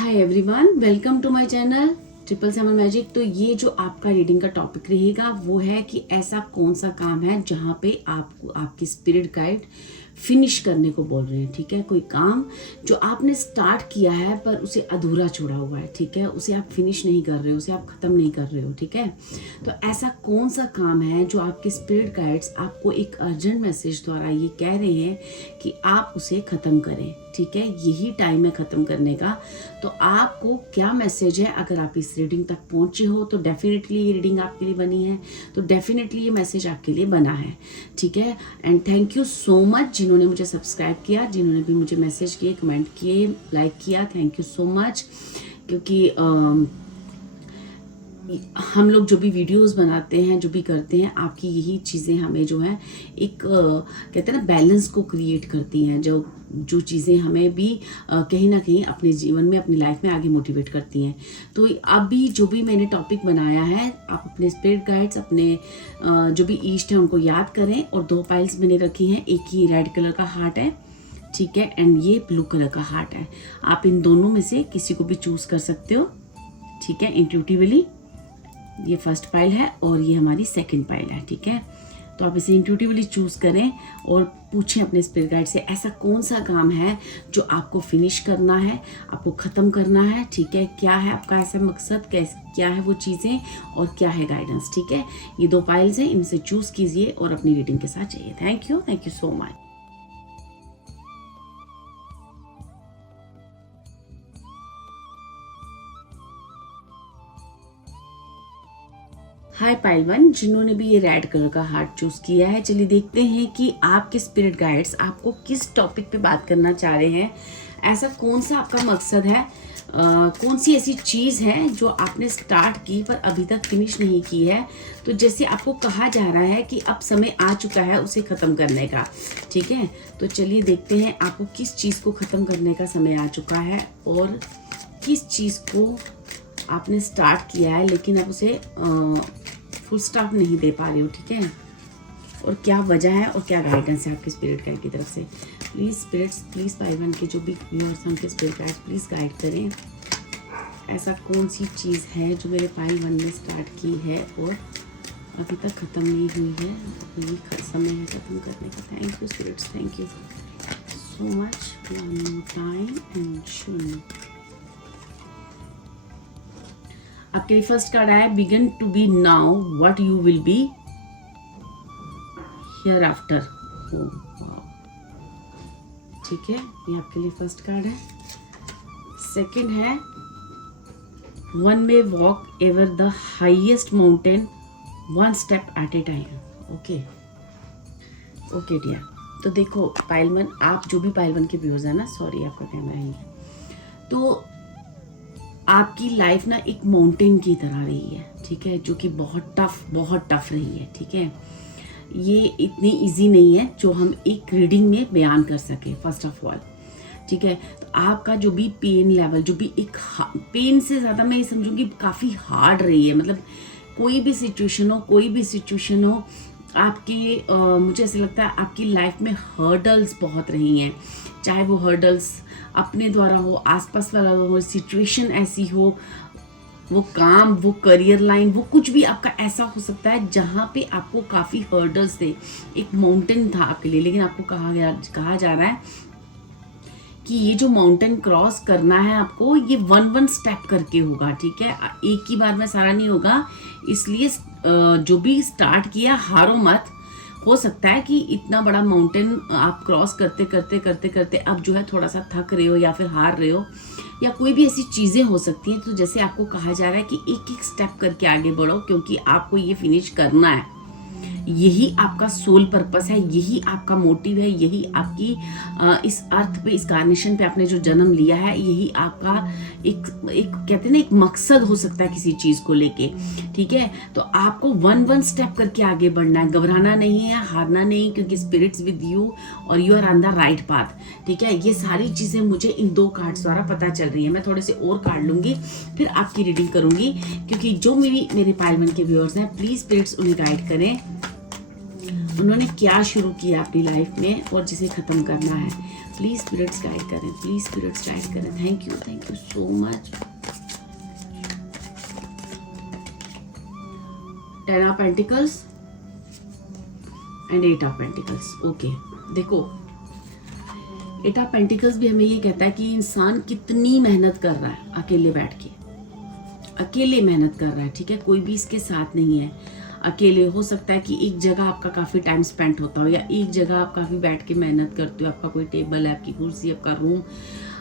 Hi everyone, welcome to my channel triple seven magic. तो ये जो आपका रीडिंग का टॉपिक रहेगा वो है कि ऐसा कौन सा काम है जहाँ पे आपको आपकी स्पिरिट गाइड फिनिश करने को बोल रहे हैं। ठीक है, कोई काम जो आपने स्टार्ट किया है पर उसे अधूरा छोड़ा हुआ है। ठीक है, उसे आप फिनिश नहीं कर रहे हो, उसे आप ख़त्म नहीं कर रहे हो। ठीक है, तो ऐसा कौन सा काम है जो आपके स्पिरिट गाइड्स आपको एक अर्जेंट मैसेज द्वारा ये कह रहे हैं कि आप उसे ख़त्म करें। ठीक है, यही टाइम है ख़त्म करने का। तो आपको क्या मैसेज है, अगर आप इस रीडिंग तक पहुंचे हो तो डेफिनेटली ये रीडिंग आपके लिए बनी है, तो डेफिनेटली ये मैसेज आपके लिए बना है। ठीक है, and thank you so much जिन्होंने मुझे सब्सक्राइब किया, जिन्होंने भी मुझे मैसेज किए, कमेंट किए, लाइक किया। थैंक यू सो मच, क्योंकि हम लोग जो भी वीडियोस बनाते हैं, जो भी करते हैं, आपकी यही चीज़ें हमें जो है एक कहते हैं ना बैलेंस को क्रिएट करती हैं, जो चीज़ें हमें भी कहीं ना कहीं अपने जीवन में, अपनी लाइफ में आगे मोटिवेट करती हैं। तो अभी जो भी मैंने टॉपिक बनाया है, आप अपने स्पिरिट गाइड्स, अपने जो भी ईस्ट हैं उनको याद करें। और 2 पाइल्स मैंने रखी हैं, एक ही रेड कलर का हार्ट है, ठीक है, एंड ये ब्लू कलर का हार्ट है। आप इन दोनों में से किसी को भी चूज़ कर सकते हो। ठीक है, इंट्यूटिवली ये फर्स्ट पाइल है और ये हमारी सेकंड पाइल है। ठीक है, तो आप इसे इंट्यूटिवली चूज करें और पूछें अपने स्पिरिट गाइड से ऐसा कौन सा काम है जो आपको फिनिश करना है, आपको ख़त्म करना है। ठीक है, क्या है आपका ऐसा मकसद, क्या है वो चीज़ें और क्या है गाइडेंस। ठीक है, ये 2 पाइल्स हैं, इनसे चूज कीजिए और अपनी रीडिंग के साथ जाइए। Thank you so much. Hi pile 1, जिन्होंने भी ये रेड कलर का हार्ट चूज किया है, चलिए देखते हैं कि आपके स्पिरिट गाइड्स आपको किस टॉपिक पे बात करना चाह रहे हैं। ऐसा कौन सा आपका मकसद है, कौन सी ऐसी चीज़ है जो आपने स्टार्ट की पर अभी तक फिनिश नहीं की है। तो जैसे आपको कहा जा रहा है कि अब समय आ चुका है उसे ख़त्म करने का। ठीक है, तो चलिए देखते हैं आपको किस चीज़ को ख़त्म करने का समय आ चुका है और किस चीज़ को आपने स्टार्ट किया है लेकिन अब उसे फुल स्टॉप नहीं दे पा रहे हो। ठीक है, और क्या वजह है और क्या गाइडेंस है आपके स्पिरिट गाइड की तरफ से। प्लीज़ स्पिरिट्स, प्लीज़ पाइल 1 के जो भी व्यूअर्स हैं उनके स्पिरिट गाइड प्लीज़ गाइड करें। ऐसा कौन सी चीज़ है जो मेरे पाइल 1 ने स्टार्ट की है और अभी तक ख़त्म नहीं हुई है, ये समय है ख़त्म करने का। Thank you spirits, thank you so much. One more time and शून्य। आपके लिए फर्स्ट कार्ड आया begin to be now what you will be hereafter. ठीक है, ये आपके लिए फर्स्ट कार्ड है। सेकंड है one may walk over the highest mountain one step at a time. Okay dear, तो देखो पाइल 1, आप जो भी पाइल 1 के व्यूअर्स है ना, सॉरी आपका कैमरा ही है, तो आपकी लाइफ ना एक माउंटेन की तरह रही है। ठीक है, जो कि बहुत टफ रही है। ठीक है, ये इतनी इजी नहीं है जो हम एक रीडिंग में बयान कर सके फर्स्ट ऑफ ऑल। ठीक है, तो आपका जो भी पेन लेवल, जो भी एक पेन से ज़्यादा मैं ये समझूंगी काफ़ी हार्ड रही है। मतलब कोई भी सिचुएशन हो आपके मुझे ऐसा लगता है आपकी लाइफ में हर्डल्स बहुत रही हैं। चाहे वो हर्डल्स अपने द्वारा हो, आसपास वाला हो, सिचुएशन ऐसी हो, वो काम, वो करियर लाइन, वो कुछ भी आपका ऐसा हो सकता है जहाँ पे आपको काफ़ी हर्डल्स थे, एक माउंटेन था आपके लिए। लेकिन आपको कहा जा रहा है कि ये जो माउंटेन क्रॉस करना है आपको, ये 1 स्टेप करके होगा। ठीक है, एक ही बार में सारा नहीं होगा, इसलिए जो भी स्टार्ट किया हारो मत। हो सकता है कि इतना बड़ा माउंटेन आप क्रॉस करते अब जो है थोड़ा सा थक रहे हो या फिर हार रहे हो, या कोई भी ऐसी चीज़ें हो सकती हैं। तो जैसे आपको कहा जा रहा है कि एक स्टेप करके आगे बढ़ो, क्योंकि आपको ये फिनिश करना है। यही आपका सोल पर्पस है, यही आपका मोटिव है, यही आपकी इस अर्थ पे, इस कार्नेशन पे आपने जो जन्म लिया है, यही आपका एक कहते हैं ना एक मकसद हो सकता है किसी चीज़ को लेके। ठीक है, तो आपको 1 स्टेप करके आगे बढ़ना है, घबराना नहीं है, हारना नहीं, क्योंकि स्पिरिट्स विद यू और you are on the right path. ठीक है, ये सारी चीज़ें मुझे इन 2 कार्ड्स द्वारा पता चल रही है। मैं थोड़े से और कार्ड लूंगी फिर आपकी रीडिंग करूंगी, क्योंकि जो मेरे पाइल 1 के व्यूअर्स हैं, प्लीज स्पिरिट्स उन्हें गाइड करें उन्होंने क्या शुरू किया अपनी लाइफ में और जिसे ख़त्म करना है। प्लीज़ स्पिरिट्स गाइड करें, प्लीज़ स्पिरिट्स गाइड करें। Thank you so much. 10 of pentacles and 8 of pentacles. Okay, देखो 8 ऑफ पेंटिकल्स भी हमें ये कहता है कि इंसान कितनी मेहनत कर रहा है, अकेले बैठ के अकेले मेहनत कर रहा है, ठीक है, कोई भी इसके साथ नहीं है। अकेले हो सकता है कि एक जगह आपका काफ़ी टाइम स्पेंड होता हो, या एक जगह आप काफ़ी बैठ के मेहनत करते हो, आपका कोई टेबल है, आपकी कुर्सी, आपका रूम,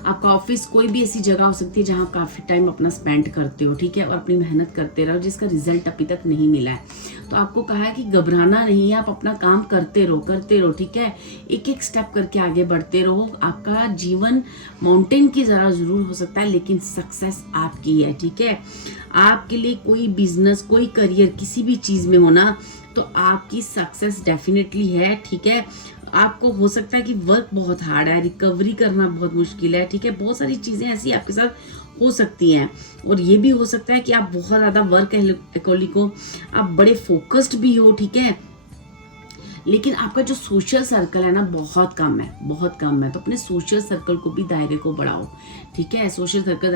आपका ऑफिस, कोई भी ऐसी जगह हो सकती है जहाँ आप काफ़ी टाइम अपना स्पेंड करते हो, ठीक है, और अपनी मेहनत करते रहो जिसका रिजल्ट अभी तक नहीं मिला है। तो आपको कहा है कि घबराना नहीं है, आप अपना काम करते रहो, ठीक है, एक एक स्टेप करके आगे बढ़ते रहो। आपका जीवन माउंटेन की तरह जरूर हो सकता है, लेकिन सक्सेस आपकी है, ठीक है। आपके लिए कोई बिजनेस, कोई करियर, किसी भी चीज़ में होना तो आपकी सक्सेस डेफिनेटली है, ठीक है। आपको हो सकता है कि वर्क बहुत हार्ड है, रिकवरी करना बहुत मुश्किल है, ठीक है, बहुत सारी चीज़ें ऐसी आपके साथ हो सकती हैं। और ये भी हो सकता है कि आप बहुत ज़्यादा वर्क एकोलिक हो, आप बड़े फोकस्ड भी हो, ठीक है, लेकिन आपका जो सोशल सर्कल है ना बहुत कम है। तो अपने सोशल सर्कल को भी, दायरे को बढ़ाओ, ठीक है, सोशल सर्कल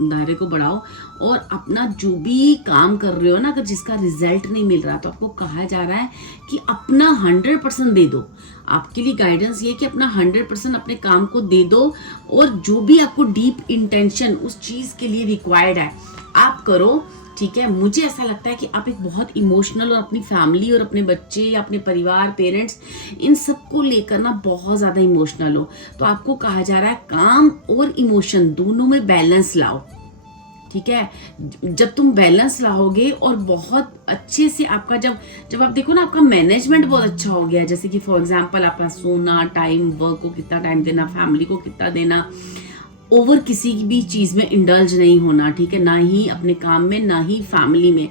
दायरे को बढ़ाओ। और अपना जो भी काम कर रहे हो ना, अगर जिसका रिजल्ट नहीं मिल रहा तो आपको कहा जा रहा है कि अपना 100% दे दो। आपके लिए गाइडेंस ये कि अपना 100% अपने काम को दे दो, और जो भी आपको डीप इंटेंशन उस चीज़ के लिए रिक्वायर्ड है आप करो, ठीक है। मुझे ऐसा लगता है कि आप एक बहुत इमोशनल, और अपनी फैमिली और अपने बच्चे या अपने परिवार, पेरेंट्स, इन सबको लेकर ना बहुत ज़्यादा इमोशनल हो। तो आपको कहा जा रहा है काम और इमोशन दोनों में बैलेंस लाओ, ठीक है। जब तुम बैलेंस लाओगे और बहुत अच्छे से आपका जब आप देखो ना आपका मैनेजमेंट बहुत अच्छा हो गया, जैसे कि फॉर एग्जांपल आपका सोना, टाइम, वर्क को कितना टाइम देना, फैमिली को कितना देना, ओवर किसी भी चीज़ में इंडल्ज नहीं होना, ठीक है, ना ही अपने काम में ना ही फैमिली में।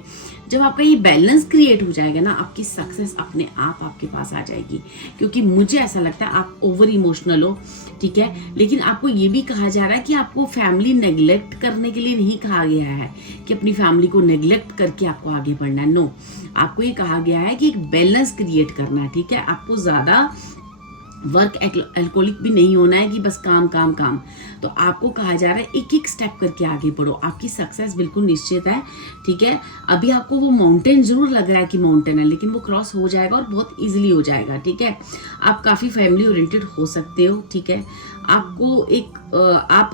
जब आपका ये बैलेंस क्रिएट हो जाएगा ना, आपकी सक्सेस अपने आप आपके पास आ जाएगी। क्योंकि मुझे ऐसा लगता है आप ओवर इमोशनल हो, ठीक है, लेकिन आपको ये भी कहा जा रहा है कि आपको फैमिली नेग्लेक्ट करने के लिए नहीं कहा गया है कि अपनी फैमिली को नेग्लेक्ट करके आपको आगे बढ़ना है। नो, आपको ये कहा गया है कि एक बैलेंस क्रिएट करना है, ठीक है। आपको ज़्यादा वर्क एल्कोहलिक भी नहीं होना है कि बस काम काम काम। तो आपको कहा जा रहा है एक एक स्टेप करके आगे बढ़ो, आपकी सक्सेस बिल्कुल निश्चित है, ठीक है। अभी आपको वो माउंटेन जरूर लग रहा है कि माउंटेन है, लेकिन वो क्रॉस हो जाएगा और बहुत इजीली हो जाएगा, ठीक है। आप काफ़ी फैमिली ओरिएंटेड हो सकते हो, ठीक है। आपको एक आप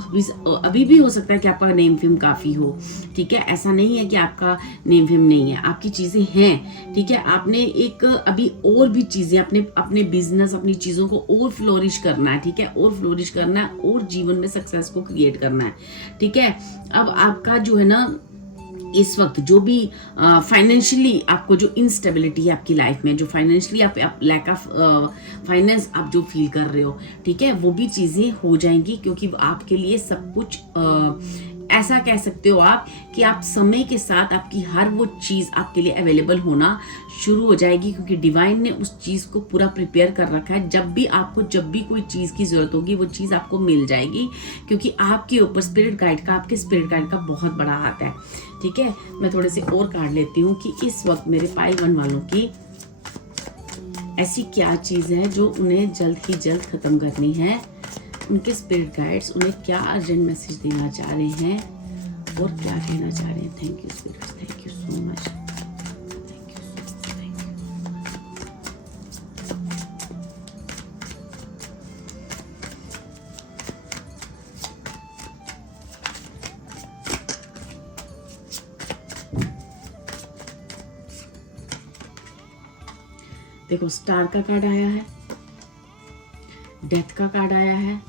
अभी भी हो सकता है कि आपका नेम फेम काफ़ी हो, ठीक है, ऐसा नहीं है कि आपका नेम फेम नहीं है, आपकी चीज़ें हैं, ठीक है। आपने एक अभी और भी चीज़ें अपने बिजनेस, अपनी चीज़ों को और फ्लोरिश करना है, ठीक है, और फ्लोरिश करना है, और जीवन में सक्सेस को क्रिएट करना है, ठीक है। अब आपका जो है ना इस वक्त जो भी फाइनेंशियली आपको जो इंस्टेबिलिटी है आपकी लाइफ में, जो फाइनेंशियली आप लैक ऑफ फाइनेंस आप जो फील कर रहे हो, ठीक है, वो भी चीज़ें हो जाएंगी। क्योंकि आपके लिए सब कुछ ऐसा कह सकते हो आप कि आप समय के साथ आपकी हर वो चीज़ आपके लिए अवेलेबल होना शुरू हो जाएगी, क्योंकि डिवाइन ने उस चीज़ को पूरा प्रिपेयर कर रखा है। जब भी कोई चीज़ की ज़रूरत होगी वो चीज़ आपको मिल जाएगी, क्योंकि आपके ऊपर आपके स्पिरिट गाइड का बहुत बड़ा हाथ है, ठीक है। मैं थोड़े से और कार्ड लेती हूँ कि इस वक्त मेरे पाइल 1 वालों की ऐसी क्या चीज़ है जो उन्हें जल्द ही जल्द ख़त्म करनी है। उनके स्पिरिट गाइड्स उन्हें क्या अर्जेंट मैसेज देना चाह रहे हैं और क्या कहना चाह रहे हैं। Thank you spirits, thank you so much, thank you so much, thank you. देखो स्टार का कार्ड आया है, डेथ का कार्ड आया है,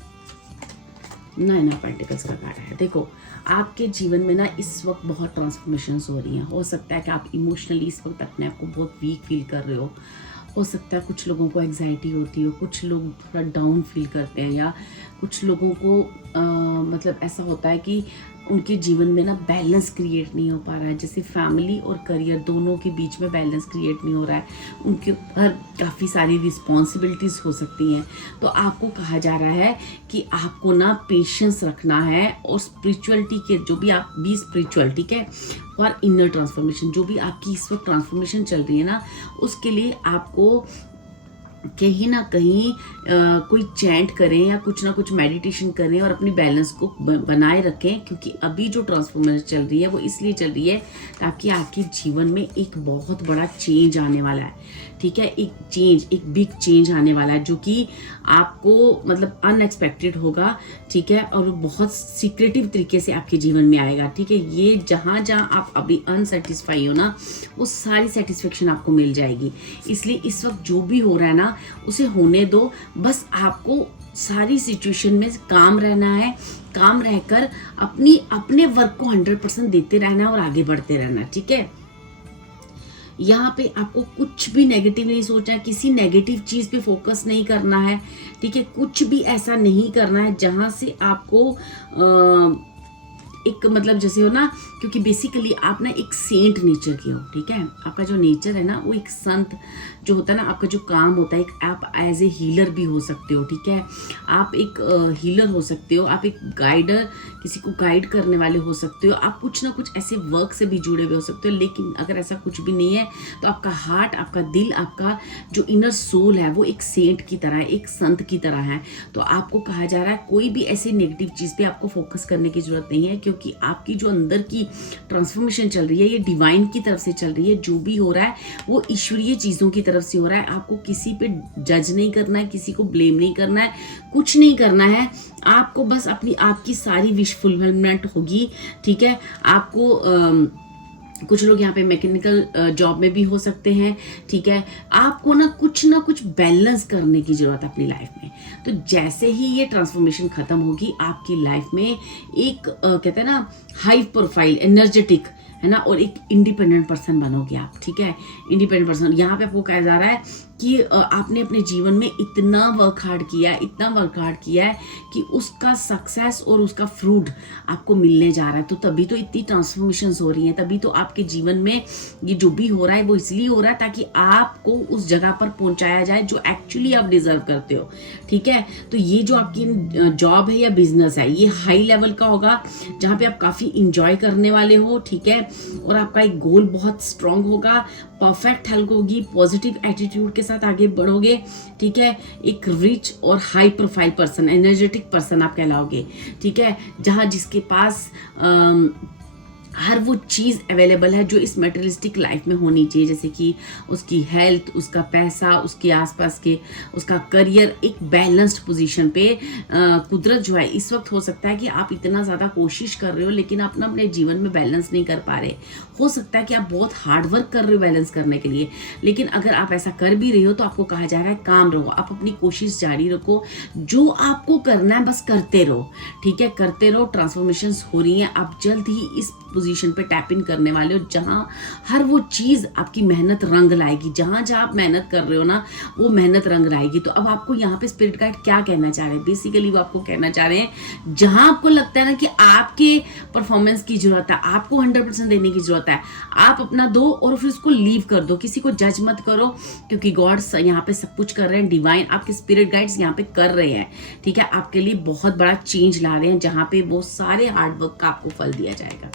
9 ऑफ पेंटिकल्स का कार्ड आया है। देखो आपके जीवन में ना इस वक्त बहुत ट्रांसफॉर्मेशंस हो रही हैं। हो सकता है कि आप इमोशनली इस वक्त अपने आप को बहुत वीक फील कर रहे हो सकता है कुछ लोगों को एग्जाइटी होती हो, कुछ लोग थोड़ा डाउन फील करते हैं, या कुछ लोगों को मतलब ऐसा होता है कि उनके जीवन में ना बैलेंस क्रिएट नहीं हो पा रहा है, जैसे फैमिली और करियर दोनों के बीच में बैलेंस क्रिएट नहीं हो रहा है, उनके ऊपर काफ़ी सारी रिस्पॉन्सिबिलिटीज़ हो सकती हैं। तो आपको कहा जा रहा है कि आपको ना पेशेंस रखना है, और स्पिरिचुअलिटी के जो भी आप बी स्पिरिचुअल, ठीक है, और इनर ट्रांसफॉर्मेशन जो भी आपकी इस वक्त ट्रांसफॉर्मेशन चल रही है ना, उसके लिए आपको कहीं ना कहीं कोई चैंट करें या कुछ ना कुछ मेडिटेशन करें और अपनी बैलेंस को बनाए रखें, क्योंकि अभी जो ट्रांसफॉर्मेशन चल रही है वो इसलिए चल रही है ताकि आपके जीवन में एक बहुत बड़ा चेंज आने वाला है। ठीक है, एक बिग चेंज आने वाला है जो कि आपको मतलब अनएक्सपेक्टेड होगा। ठीक है, और बहुत सीक्रेटिव तरीके से आपके जीवन में आएगा। ठीक है, ये जहाँ जहाँ आप अभी अनसेटिस्फाई हो ना, वो सारी सेटिस्फेक्शन आपको मिल जाएगी। इसलिए इस वक्त जो भी हो रहा है ना, उसे होने दो। बस आपको सारी सिचुएशन में काम रहना है, काम रहकर अपने वर्क को 100% देते रहना है और आगे बढ़ते रहना। ठीक है, यहाँ पे आपको कुछ भी नेगेटिव नहीं सोचना है, किसी नेगेटिव चीज पे फोकस नहीं करना है। ठीक है, कुछ भी ऐसा नहीं करना है जहां से आपको एक मतलब जैसे हो ना, क्योंकि बेसिकली आप ना एक सेंट नेचर के हो। ठीक है, आपका जो नेचर है ना वो एक संत जो होता है ना, आपका जो काम होता है, एक आप एज ए हीलर भी हो सकते हो। ठीक है, आप एक हीलर हो सकते हो, आप एक गाइडर, किसी को गाइड करने वाले हो सकते हो, आप कुछ ना कुछ ऐसे वर्क से भी जुड़े हुए हो सकते हो। लेकिन अगर ऐसा कुछ भी नहीं है तो आपका हार्ट, आपका दिल, आपका जो इनर सोल है वो एक सेंट की तरह है, एक संत की तरह है। तो आपको कहा जा रहा है कोई भी ऐसी नेगेटिव चीज पे आपको फोकस करने की जरूरत नहीं है, क्योंकि आपकी जो अंदर की ट्रांसफॉर्मेशन चल रही है ये डिवाइन की तरफ से चल रही है। जो भी हो रहा है वो ईश्वरीय चीजों की तरफ से हो रहा है। आपको किसी पे जज नहीं करना है, किसी को ब्लेम नहीं करना है, कुछ नहीं करना है। आपको बस आपकी सारी विश फुलफिलमेंट होगी। ठीक है, आपको कुछ लोग यहाँ पे मैकेनिकल जॉब में भी हो सकते हैं। ठीक है, आपको ना कुछ बैलेंस करने की जरूरत है अपनी लाइफ में। तो जैसे ही ये ट्रांसफॉर्मेशन खत्म होगी आपकी लाइफ में एक कहते हैं ना हाई प्रोफाइल, एनर्जेटिक है ना, और एक इंडिपेंडेंट पर्सन बनोगे आप। ठीक है, इंडिपेंडेंट पर्सन। यहाँ पे आपको कहा जा रहा है कि आपने अपने जीवन में इतना वर्क हार्ड किया है कि उसका सक्सेस और उसका फ्रूट आपको मिलने जा रहा है। तो तभी तो इतनी ट्रांसफॉर्मेशंस हो रही हैं, तभी तो आपके जीवन में ये जो भी हो रहा है वो इसलिए हो रहा है ताकि आपको उस जगह पर पहुंचाया जाए जो एक्चुअली आप डिजर्व करते हो। ठीक है, तो ये जो आपकी जॉब है या बिजनेस है ये हाई लेवल का होगा, जहाँ पे आप काफी इंजॉय करने वाले हो। ठीक है, और आपका एक गोल बहुत स्ट्रांग होगा, परफेक्ट हेल्थ होगी, पॉजिटिव एटीट्यूड के साथ आगे बढ़ोगे। ठीक है, एक रिच और high profile person, energetic person आप कहलाओगे। ठीक है, जहां जिसके पास हर वो चीज़ अवेलेबल है जो इस मटेरियलिस्टिक लाइफ में होनी चाहिए, जैसे कि उसकी हेल्थ, उसका पैसा, उसके आसपास के उसका करियर, एक बैलेंस्ड पोजीशन पे। कुदरत जो है इस वक्त हो सकता है कि आप इतना ज़्यादा कोशिश कर रहे हो लेकिन आप ना अपने जीवन में बैलेंस नहीं कर पा रहे। हो सकता है कि आप बहुत हार्ड वर्क कर रहे हो बैलेंस करने के लिए, लेकिन अगर आप ऐसा कर भी रहे हो तो आपको कहा जा रहा है काम रहो, आप अपनी कोशिश जारी रखो, जो आपको करना है बस करते रहो। ठीक है, करते रहो। ट्रांसफॉर्मेशंस हो रही हैं, आप जल्द ही इस पोजीशन पे टैप इन करने वाले हो जहां हर वो चीज आपकी मेहनत रंग लाएगी। जहां जहां आप मेहनत कर रहे हो ना वो मेहनत रंग लाएगी। तो अब आपको यहाँ पे स्पिरिट गाइड क्या कहना चाह रहे हैं? बेसिकली वो आपको कहना चाह रहे हैं जहां आपको लगता है ना कि आपके परफॉर्मेंस की जरूरत है, आपको 100% देने की जरूरत है, आप अपना दो और फिर उसको लीव कर दो। किसी को जज मत करो, क्योंकि गॉड्स यहाँ पे सब कुछ कर रहे हैं, डिवाइन आपके स्पिरिट गाइड्स यहाँ पे कर रहे हैं। ठीक है, आपके लिए बहुत बड़ा चेंज ला रहे हैं जहां पे वो सारे हार्डवर्क का आपको फल दिया जाएगा।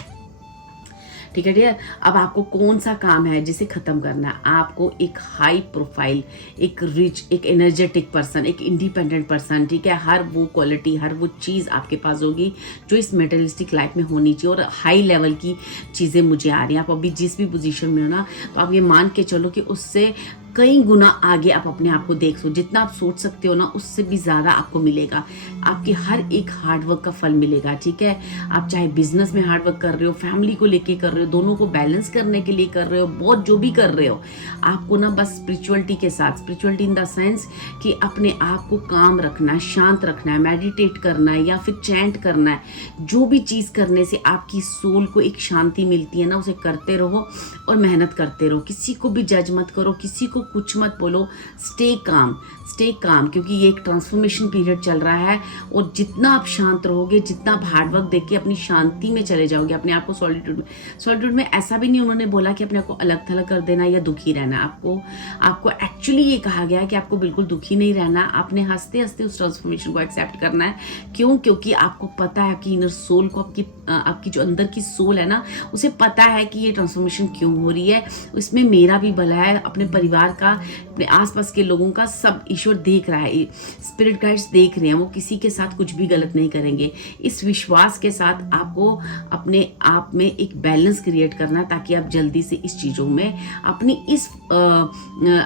ठीक है डियर, अब आपको कौन सा काम है जिसे खत्म करना है? आपको एक हाई प्रोफाइल, एक रिच, एक एनर्जेटिक पर्सन, एक इंडिपेंडेंट पर्सन, ठीक है, हर वो क्वालिटी, हर वो चीज़ आपके पास होगी जो इस मेटेरियलिस्टिक लाइफ में होनी चाहिए। और हाई लेवल की चीज़ें मुझे आ रही हैं। आप अभी जिस भी पोजीशन में हो ना, तो आप ये मान के चलो कि उससे कई गुना आगे आप अपने आप को देख सो। जितना आप सोच सकते हो ना उससे भी ज़्यादा आपको मिलेगा, आपके हर एक हार्डवर्क का फल मिलेगा। ठीक है, आप चाहे बिजनेस में हार्डवर्क कर रहे हो, फैमिली को लेके कर रहे हो, दोनों को बैलेंस करने के लिए कर रहे हो, बहुत जो भी कर रहे हो, आपको ना बस स्पिरिचुअलिटी के साथ, स्पिरिचुअलिटी इन द सेंस कि अपने आप को काम रखना है, शांत रखना है, मेडिटेट करना है या फिर चैंट करना है। जो भी चीज़ करने से आपकी सोल को एक शांति मिलती है ना, उसे करते रहो और मेहनत करते रहो। किसी को भी जज मत करो, किसी को कुछ मत बोलो, स्टे काम, क्योंकि ये एक ट्रांसफॉर्मेशन पीरियड चल रहा है। और जितना आप शांत रहोगे, जितना आप हार्डवर्क देख के अपनी शांति में चले जाओगे, अपने आप को सॉलिट्यूड में ऐसा भी नहीं उन्होंने बोला कि अपने आप को अलग थलग कर देना या दुखी रहना। आपको एक्चुअली ये कहा गया है कि आपको बिल्कुल दुखी नहीं रहना, आपने हंसते हंसते उस ट्रांसफॉर्मेशन को एक्सेप्ट करना है। क्योंकि आपको पता है कि इनर सोल को, आपकी जो अंदर की सोल है ना, उसे पता है कि ये ट्रांसफॉर्मेशन क्यों हो रही है। इसमें मेरा भी भला है, अपने परिवार परिवार का, अपने आसपास के लोगों का, सब ईश्वर देख रहा है, स्पिरिट गाइड्स देख रहे हैं, वो किसी के साथ कुछ भी गलत नहीं करेंगे। इस विश्वास के साथ आपको अपने आप में एक बैलेंस क्रिएट करना, ताकि आप जल्दी से इस चीज़ों में अपनी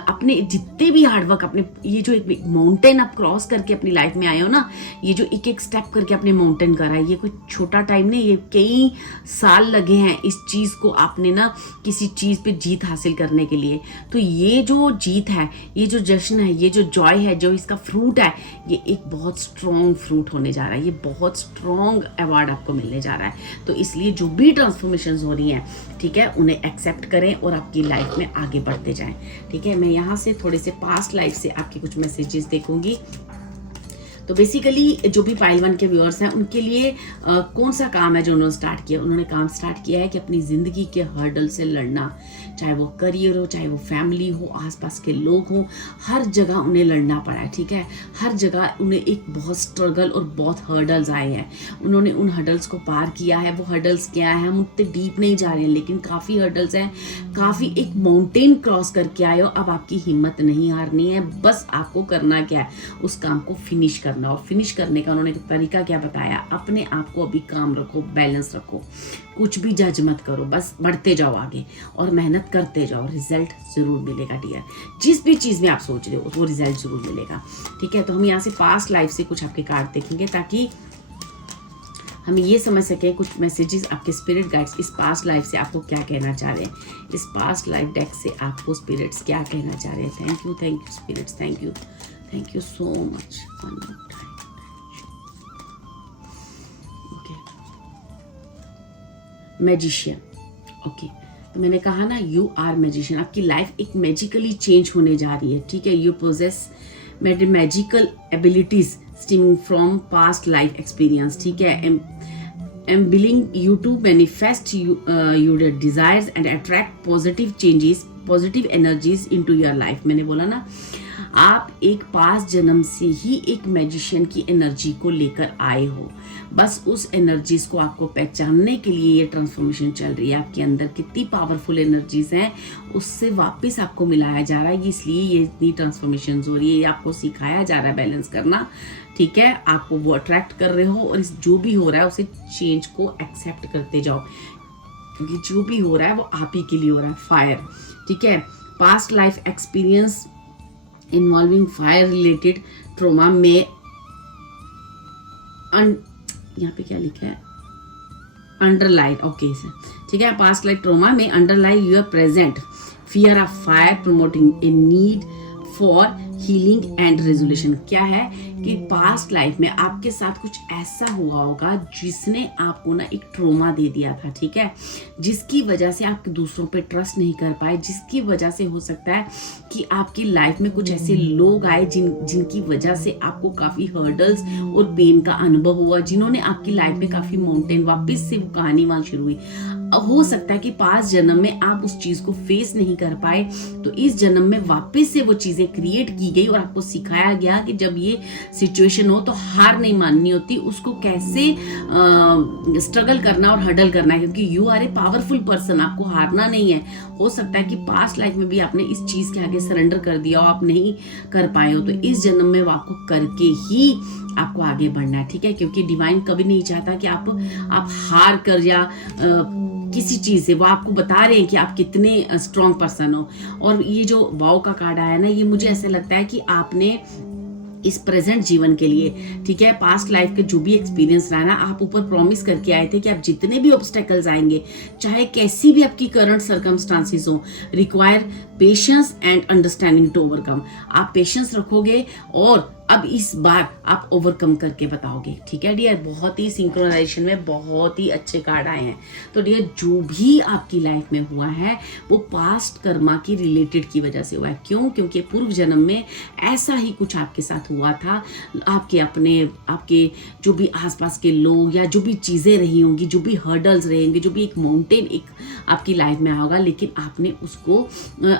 अपने जितने भी हार्डवर्क, अपने ये जो एक माउंटेन आप क्रॉस करके अपनी लाइफ में आए हो ना, ये जो एक एक स्टेप करके अपने माउंटेन करा है, ये कोई छोटा टाइम नहीं, ये कई साल लगे हैं इस चीज़ को आपने ना किसी चीज़ पे जीत हासिल करने के लिए। तो ये जो जीत है, ये जो जश्न है, ये जो जॉय है, जो इसका फ्रूट है, ये एक बहुत स्ट्रॉन्ग फ्रूट होने जा रहा है, ये बहुत स्ट्रॉन्ग अवार्ड आपको मिलने जा रहा है। तो इसलिए जो भी ट्रांसफॉर्मेशन हो रही हैं, ठीक है, उन्हें एक्सेप्ट करें और आपकी लाइफ में आगे बढ़ते जाएं। ठीक है, मैं यहाँ से थोड़े से पास्ट लाइफ से आपके कुछ मैसेजेस देखूंगी। तो बेसिकली जो भी पाइल 1 के व्यूअर्स हैं, उनके लिए कौन सा काम है जो उन्होंने स्टार्ट किया? उन्होंने काम स्टार्ट किया है कि अपनी ज़िंदगी के हर्डल से लड़ना, चाहे वो करियर हो, चाहे वो फैमिली हो, आसपास के लोग हों, हर जगह उन्हें लड़ना पड़ा है। ठीक है, हर जगह उन्हें एक बहुत स्ट्रगल और बहुत हर्डल्स आए हैं। उन्होंने उन हर्डल्स को पार किया है। वो हर्डल्स क्या है, हम उतने डीप नहीं जा रहे हैं, लेकिन काफ़ी हर्डल्स हैं, काफ़ी एक माउंटेन क्रॉस करके आए हो। अब आपकी हिम्मत नहीं हारनी है, बस आपको करना क्या है, उस काम को फिनिश करना। और फिनिश करने का उन्होंने तरीका क्या बताया, अपने आप को अभी काम रखो, बैलेंस रखो, कुछ भी जज मत करो, बस बढ़ते जाओ आगे और मेहनत करते जाओ, रिजल्ट जरूर मिलेगा डियर। जिस भी चीज़ में आप सोच रहे हो वो रिजल्ट जरूर मिलेगा। ठीक है, तो हम यहाँ से पास्ट लाइफ से कुछ आपके कार्ड देखेंगे, ताकि हम ये समझ सकें कुछ मैसेजेस आपके स्पिरिट गाइड्स इस पास्ट लाइफ से आपको क्या कहना चाह रहे हैं। इस पास्ट लाइफ डेक से आपको स्पिरिट्स क्या कहना चाह रहे हैं। Thank you spirits, thank you so much. One more time. Okay, magician. Okay, तो मैंने कहा ना, यू आर मैजिशियन। आपकी लाइफ एक मैजिकली चेंज होने जा रही है। ठीक है, you possess magical abilities stemming from past life experience. ठीक है, enabling you to manifest your desires and attract positive changes, positive energies into your life। मैंने बोला ना, आप एक पास्ट जन्म से ही एक मैजिशियन की एनर्जी को लेकर आए हो। बस उस एनर्जीज को आपको पहचानने के लिए ये ट्रांसफॉर्मेशन चल रही है। आपके अंदर कितनी पावरफुल एनर्जीज हैं, उससे वापस आपको मिलाया जा रहा है, इसलिए ये इतनी ट्रांसफॉर्मेशन हो रही है। ये आपको सिखाया जा रहा है बैलेंस करना। ठीक है, आपको वो अट्रैक्ट कर रहे हो और इस जो भी हो रहा है उसे चेंज को एक्सेप्ट करते जाओ, क्योंकि जो भी हो रहा है वो आप ही के लिए हो रहा है। फायर। ठीक है, past life experience involving fire related trauma में यहाँ पे क्या लिखा है, अंडरलाइन। ओके सर, ठीक है, पास्ट लाइफ ट्रॉमा में underline your present fear of fire promoting a need for healing and resolution. क्या है कि पास्ट लाइफ में आपके साथ कुछ ऐसा हुआ होगा जिसने आपको ना एक ट्रोमा दे दिया था। ठीक है, जिसकी वजह से आप दूसरों पे ट्रस्ट नहीं कर पाए, जिसकी वजह से हो सकता है कि आपकी लाइफ में कुछ ऐसे लोग आए जिनकी वजह से आपको काफ़ी हर्डल्स और पेन का अनुभव हुआ, जिन्होंने आपकी लाइफ में काफ़ी माउंटेन, वापस से वो कहानी वहाँ शुरू हुई। हो सकता है कि पास्ट जन्म में आप उस चीज को फेस नहीं कर पाए, तो इस जन्म में वापस से वो चीजें क्रिएट की गई और आपको सिखाया गया कि जब ये सिचुएशन हो तो हार नहीं माननी होती, उसको कैसे स्ट्रगल करना और हडल करना है, क्योंकि you are a powerful person, आपको हारना नहीं है। हो सकता है कि पास्ट लाइफ में भी आपने इस चीज के आगे सरेंडर कर दिया हो, आप नहीं कर पाए हो, तो इस जन्म में आपको करके ही आपको आगे बढ़ना है। ठीक है, क्योंकि डिवाइन कभी नहीं चाहता कि आप हार कर या किसी चीज से, वो आपको बता रहे हैं कि आप कितने स्ट्रॉन्ग पर्सन हो। और ये जो वाव का कार्ड आया ना, ये मुझे ऐसा लगता है कि आपने इस प्रेजेंट जीवन के लिए, ठीक है, पास्ट लाइफ के जो भी एक्सपीरियंस रहा ना, आप ऊपर प्रॉमिस करके आए थे कि आप जितने भी ऑब्स्टेकल्स आएंगे, चाहे कैसी भी आपकी करंट सर्कमस्टांसेस हो, require patience and understanding to overcome. आप पेशेंस रखोगे और अब इस बार आप ओवरकम करके बताओगे। ठीक है डियर, बहुत ही सिंक्रोनाइजेशन में बहुत ही अच्छे कार्ड आए हैं। तो डियर, जो भी आपकी लाइफ में हुआ है वो पास्ट कर्मा की रिलेटेड की वजह से हुआ है। क्यों? क्योंकि पूर्व जन्म में ऐसा ही कुछ आपके साथ हुआ था। आपके जो भी आसपास के लोग या जो भी चीज़ें रही होंगी, जो भी हर्डल्स रहेंगे, जो भी एक माउंटेन एक आपकी लाइफ में होगा, लेकिन आपने उसको,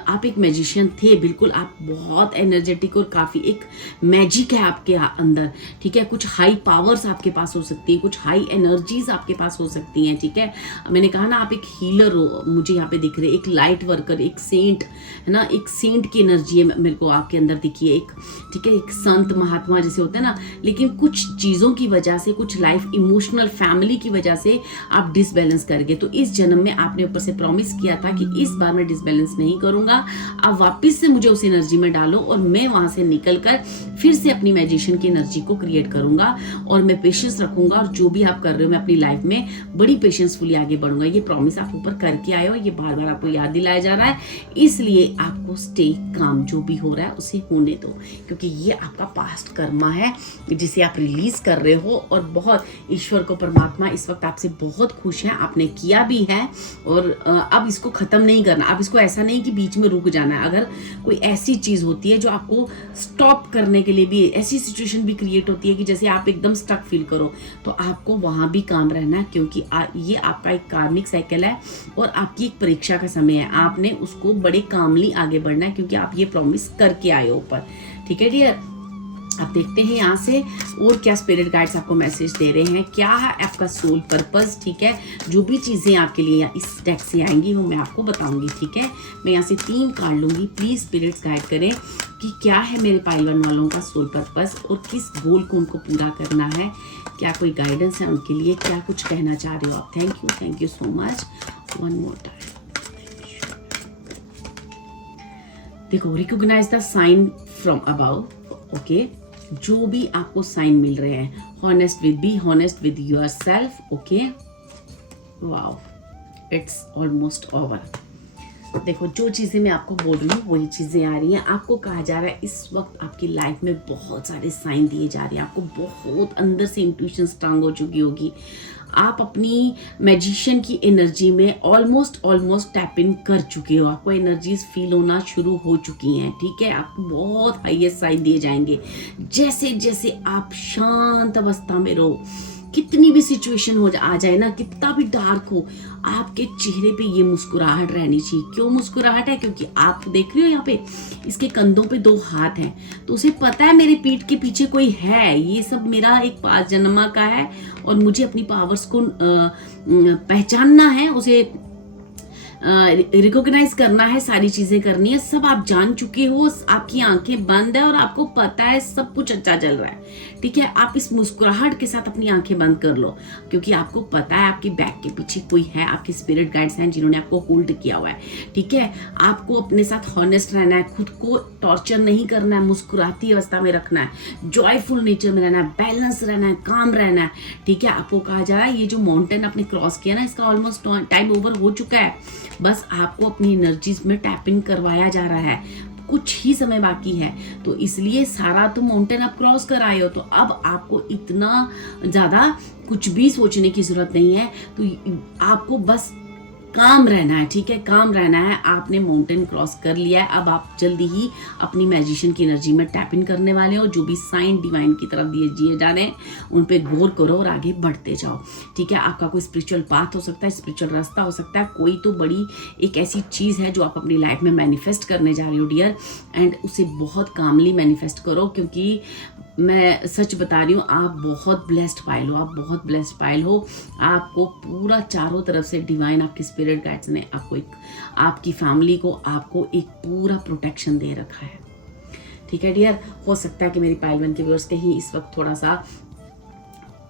आप एक मैजिशियन थे बिल्कुल, आप बहुत एनर्जेटिक और काफ़ी एक मैजिक मैजिक है आपके अंदर, ठीक है। कुछ हाई पावर्स आपके पास हो सकती है, कुछ हाई एनर्जीज आपके पास हो सकती हैं, ठीक है। मैंने कहा ना आप एक हीलर हो, मुझे यहाँ पे दिख रहे, एक लाइट वर्कर, एक सेंट है ना, एक सेंट की एनर्जी है मेरे को आपके अंदर दिखी है, एक, ठीक है, एक संत महात्मा जैसे होते हैं ना। लेकिन कुछ चीज़ों की वजह से, कुछ लाइफ इमोशनल फैमिली की वजह से आप डिसबैलेंस कर गए। तो इस जन्म में आपने ऊपर से प्रॉमिस किया था कि इस बार मैं डिसबैलेंस नहीं करूंगा, आप वापस से मुझे उस एनर्जी में डालो और मैं वहां से निकल कर फिर से अपनी मैजिशियन की एनर्जी को क्रिएट करूंगा और मैं पेशेंस रखूंगा, और जो भी आप कर रहे हो मैं अपनी लाइफ में बड़ी पेशेंसफुली आगे बढ़ूंगा। ये प्रॉमिस आप ऊपर करके आए हो, ये बार बार आपको याद दिलाया जा रहा है, इसलिए आपको स्टे काम, जो भी हो रहा है उसे होने दो, क्योंकि ये आपका पास्ट कर्मा है जिसे आप रिलीज कर रहे हो। और बहुत ईश्वर को, परमात्मा इस वक्त आपसे बहुत खुश है, आपने किया भी है, और अब इसको खत्म नहीं करना। अब इसको ऐसा नहीं कि बीच में रुक जाना है। अगर कोई ऐसी चीज होती है जो आपको स्टॉप करने के लिए भी, ऐसी सिचुएशन भी क्रिएट होती है कि जैसे आप एकदम स्टक फील करो, तो आपको वहां भी काम रहना है, क्योंकि ये आपका एक कार्मिक साइकिल है और आपकी एक परीक्षा का समय है। आपने उसको बड़े कामली आगे बढ़ना है, क्योंकि आप ये प्रॉमिस करके आए हो ऊपर, ठीक है डियर। अब देखते हैं यहाँ से और क्या स्पिरिट गाइड्स आपको मैसेज दे रहे हैं, क्या है आपका सोल पर्पस, ठीक है। जो भी चीज़ें आपके लिए इस डेक से आएंगी वो मैं आपको बताऊंगी, ठीक है। मैं यहाँ से 3 कार्ड लूंगी, प्लीज स्पिरिट्स गाइड करें कि क्या है मेरे पाइलवन वालों का सोल पर्पस और किस गोल को उनको पूरा करना है, क्या कोई गाइडेंस है उनके लिए, क्या कुछ कहना चाह रहे हो आप। Thank you so much. One more time देखो, recognise the sign from above, okay. जो भी आपको साइन मिल रहे हैं, honest with, be honest with yourself, okay. Wow, it's almost over. देखो, जो चीज़ें मैं आपको बोल रही हूँ वही चीज़ें आ रही हैं। आपको कहा जा रहा है इस वक्त आपकी लाइफ में बहुत सारे साइन दिए जा रहे हैं, आपको बहुत अंदर से इंट्यूशन स्ट्रांग हो चुकी होगी। आप अपनी मैजिशियन की एनर्जी में ऑलमोस्ट टैप इन कर चुके हो, आपको एनर्जीज फील होना शुरू हो चुकी हैं, ठीक है। आपको बहुत हाईएस्ट साइन दिए जाएंगे जैसे जैसे आप शांत अवस्था में रहो। कितनी भी सिचुएशन हो आ जाए ना, कितना भी डार्क हो, आपके चेहरे पे ये मुस्कुराहट रहनी चाहिए। क्यों मुस्कुराहट है? क्योंकि आप देख रहे हो यहाँ पे इसके कंधों पे 2 हाथ हैं, तो उसे पता है मेरे पीठ के पीछे कोई है, ये सब मेरा एक 5 जन्मा का है और मुझे अपनी पावर्स को पहचानना है, उसे रिकॉग्नाइज करना है, सारी चीजें करनी है। सब आप जान चुके हो, आपकी आंखें बंद है और आपको पता है सब कुछ अच्छा चल रहा है, ठीक है। आप इस मुस्कुराहट के साथ अपनी आंखें बंद कर लो, क्योंकि आपको पता है आपकी बैक के पीछे कोई है, आपके स्पिरिट गाइड्स हैं जिन्होंने आपको होल्ड किया हुआ है, ठीक है। आपको अपने साथ हॉनेस्ट रहना है, खुद को टॉर्चर नहीं करना है, मुस्कुराती अवस्था में रखना है, जॉयफुल नेचर में रहना है, बैलेंस रहना है, काम रहना है, ठीक है। आपको कहा जा रहा है ये जो माउंटेन आपने क्रॉस किया ना, इसका ऑलमोस्ट टाइम ओवर हो चुका है, बस आपको अपनी एनर्जीज में टैप इन करवाया जा रहा है, कुछ ही समय बाकी है। तो इसलिए सारा तो माउंटेन आप क्रॉस कर आए हो, तो अब आपको इतना ज्यादा कुछ भी सोचने की जरूरत नहीं है, तो आपको बस काम रहना है, ठीक है, काम रहना है। आपने माउंटेन क्रॉस कर लिया है, अब आप जल्दी ही अपनी मैजिशियन की एनर्जी में टैप इन करने वाले हो। जो भी साइन डिवाइन की तरफ दिए जा रहे हैं उन पे गौर करो और आगे बढ़ते जाओ, ठीक है। आपका कोई स्पिरिचुअल पाथ हो सकता है, स्पिरिचुअल रास्ता हो सकता है, कोई तो बड़ी एक ऐसी चीज़ है जो आप अपनी लाइफ में मैनिफेस्ट करने जा रहे हो डियर, एंड उसे बहुत कामली मैनिफेस्ट करो, क्योंकि मैं सच बता रही हूँ, आप बहुत ब्लेस्ड पाइल हो, आप बहुत ब्लेस्ड पाइल हो। आपको पूरा चारों तरफ से डिवाइन, आपके स्पिरिट गाइड्स ने आपको एक, आपकी फैमिली को आपको एक पूरा प्रोटेक्शन दे रखा है, ठीक है डियर। हो सकता है कि मेरी पाइल 1 के व्यूअर्स कहीं इस वक्त थोड़ा सा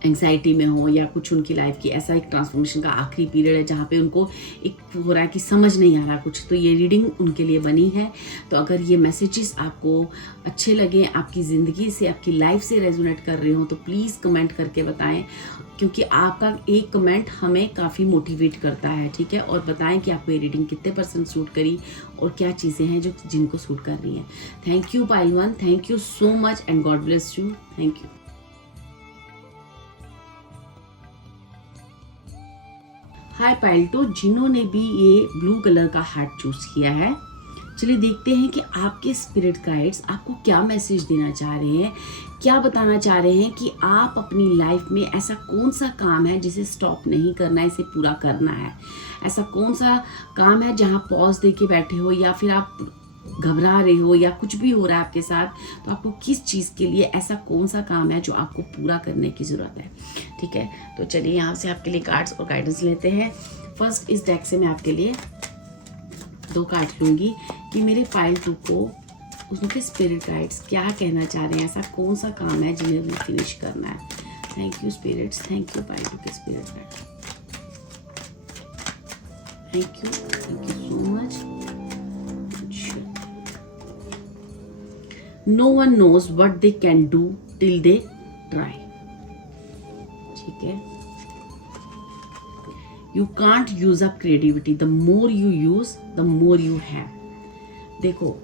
एंग्जाइटी में हो, या कुछ उनकी लाइफ की ऐसा एक ट्रांसफॉर्मेशन का आखिरी पीरियड है जहाँ पे उनको एक हो रहा है कि समझ नहीं आ रहा कुछ, तो ये रीडिंग उनके लिए बनी है। तो अगर ये मैसेजेस आपको अच्छे लगे, आपकी ज़िंदगी से, आपकी लाइफ से रेजोनेट कर रहे हो, तो प्लीज़ कमेंट करके बताएं, क्योंकि आपका एक कमेंट हमें काफ़ी मोटिवेट करता है, ठीक है। और बताएं कि आपको ये रीडिंग कितने % सूट करी और क्या चीज़ें हैं जो जिनको सूट कर रही हैं। Thank you pile 1, thank you so much and God bless you, thank you. Hi pile 2, जिन्होंने भी ये ब्लू कलर का हार्ट चूज किया है, चलिए देखते हैं कि आपके स्पिरिट गाइड्स आपको क्या मैसेज देना चाह रहे हैं, क्या बताना चाह रहे हैं कि आप अपनी लाइफ में ऐसा कौन सा काम है जिसे स्टॉप नहीं करना है, इसे पूरा करना है। ऐसा कौन सा काम है जहां पॉज दे के बैठे हो, या फिर आप घबरा रहे हो या कुछ भी हो रहा है आपके साथ, तो आपको किस चीज़ के लिए, ऐसा कौन सा काम है जो आपको पूरा करने की ज़रूरत है। ठीक है, तो चलिए यहाँ से आपके लिए कार्ड्स और गाइडेंस लेते हैं। फर्स्ट इस डेक से मैं आपके लिए 2 कार्ड लूँगी कि मेरे पाइल 2 को उनके स्पिरिट गाइड्स क्या कहना चाह रहे हैं, ऐसा कौन सा काम है जिन्हें उन्हें फिनिश करना है। Thank you spirits, thank you pile 2 के spirit guides, thank you so much. No one knows what they can do till they try. ठीक है, you can't use up creativity. The more you use, the more you have. देखो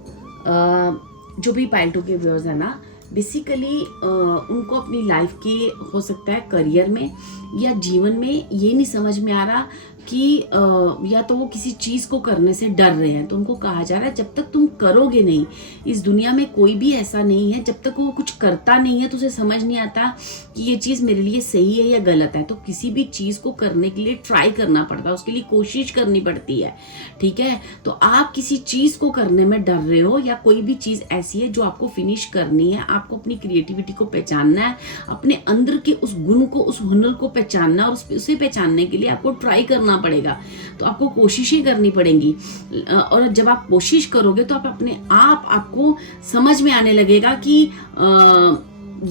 जो भी pile 2 के viewers है ना, basically उनको अपनी लाइफ के, हो सकता है करियर में या जीवन में, ये नहीं समझ में आ रहा कि या तो वो किसी चीज़ को करने से डर रहे हैं। तो उनको कहा जा रहा है जब तक तुम करोगे नहीं, इस दुनिया में कोई भी ऐसा नहीं है, जब तक वो कुछ करता नहीं है तो उसे समझ नहीं आता कि ये चीज़ मेरे लिए सही है या गलत है। तो किसी भी चीज़ को करने के लिए ट्राई करना पड़ता है, उसके लिए कोशिश करनी पड़ती है। ठीक है, तो आप किसी चीज़ को करने में डर रहे हो या कोई भी चीज़ ऐसी है जो आपको फिनिश करनी है, आपको अपनी क्रिएटिविटी को पहचानना है, अपने अंदर के उस गुण को, उस हुनर को पहचानना, और उसे पहचानने के लिए आपको ट्राई करना पड़ेगा। तो आपको कोशिशें करनी पड़ेंगी, और जब आप कोशिश करोगे तो आप अपने आप आपको समझ में आने लगेगा कि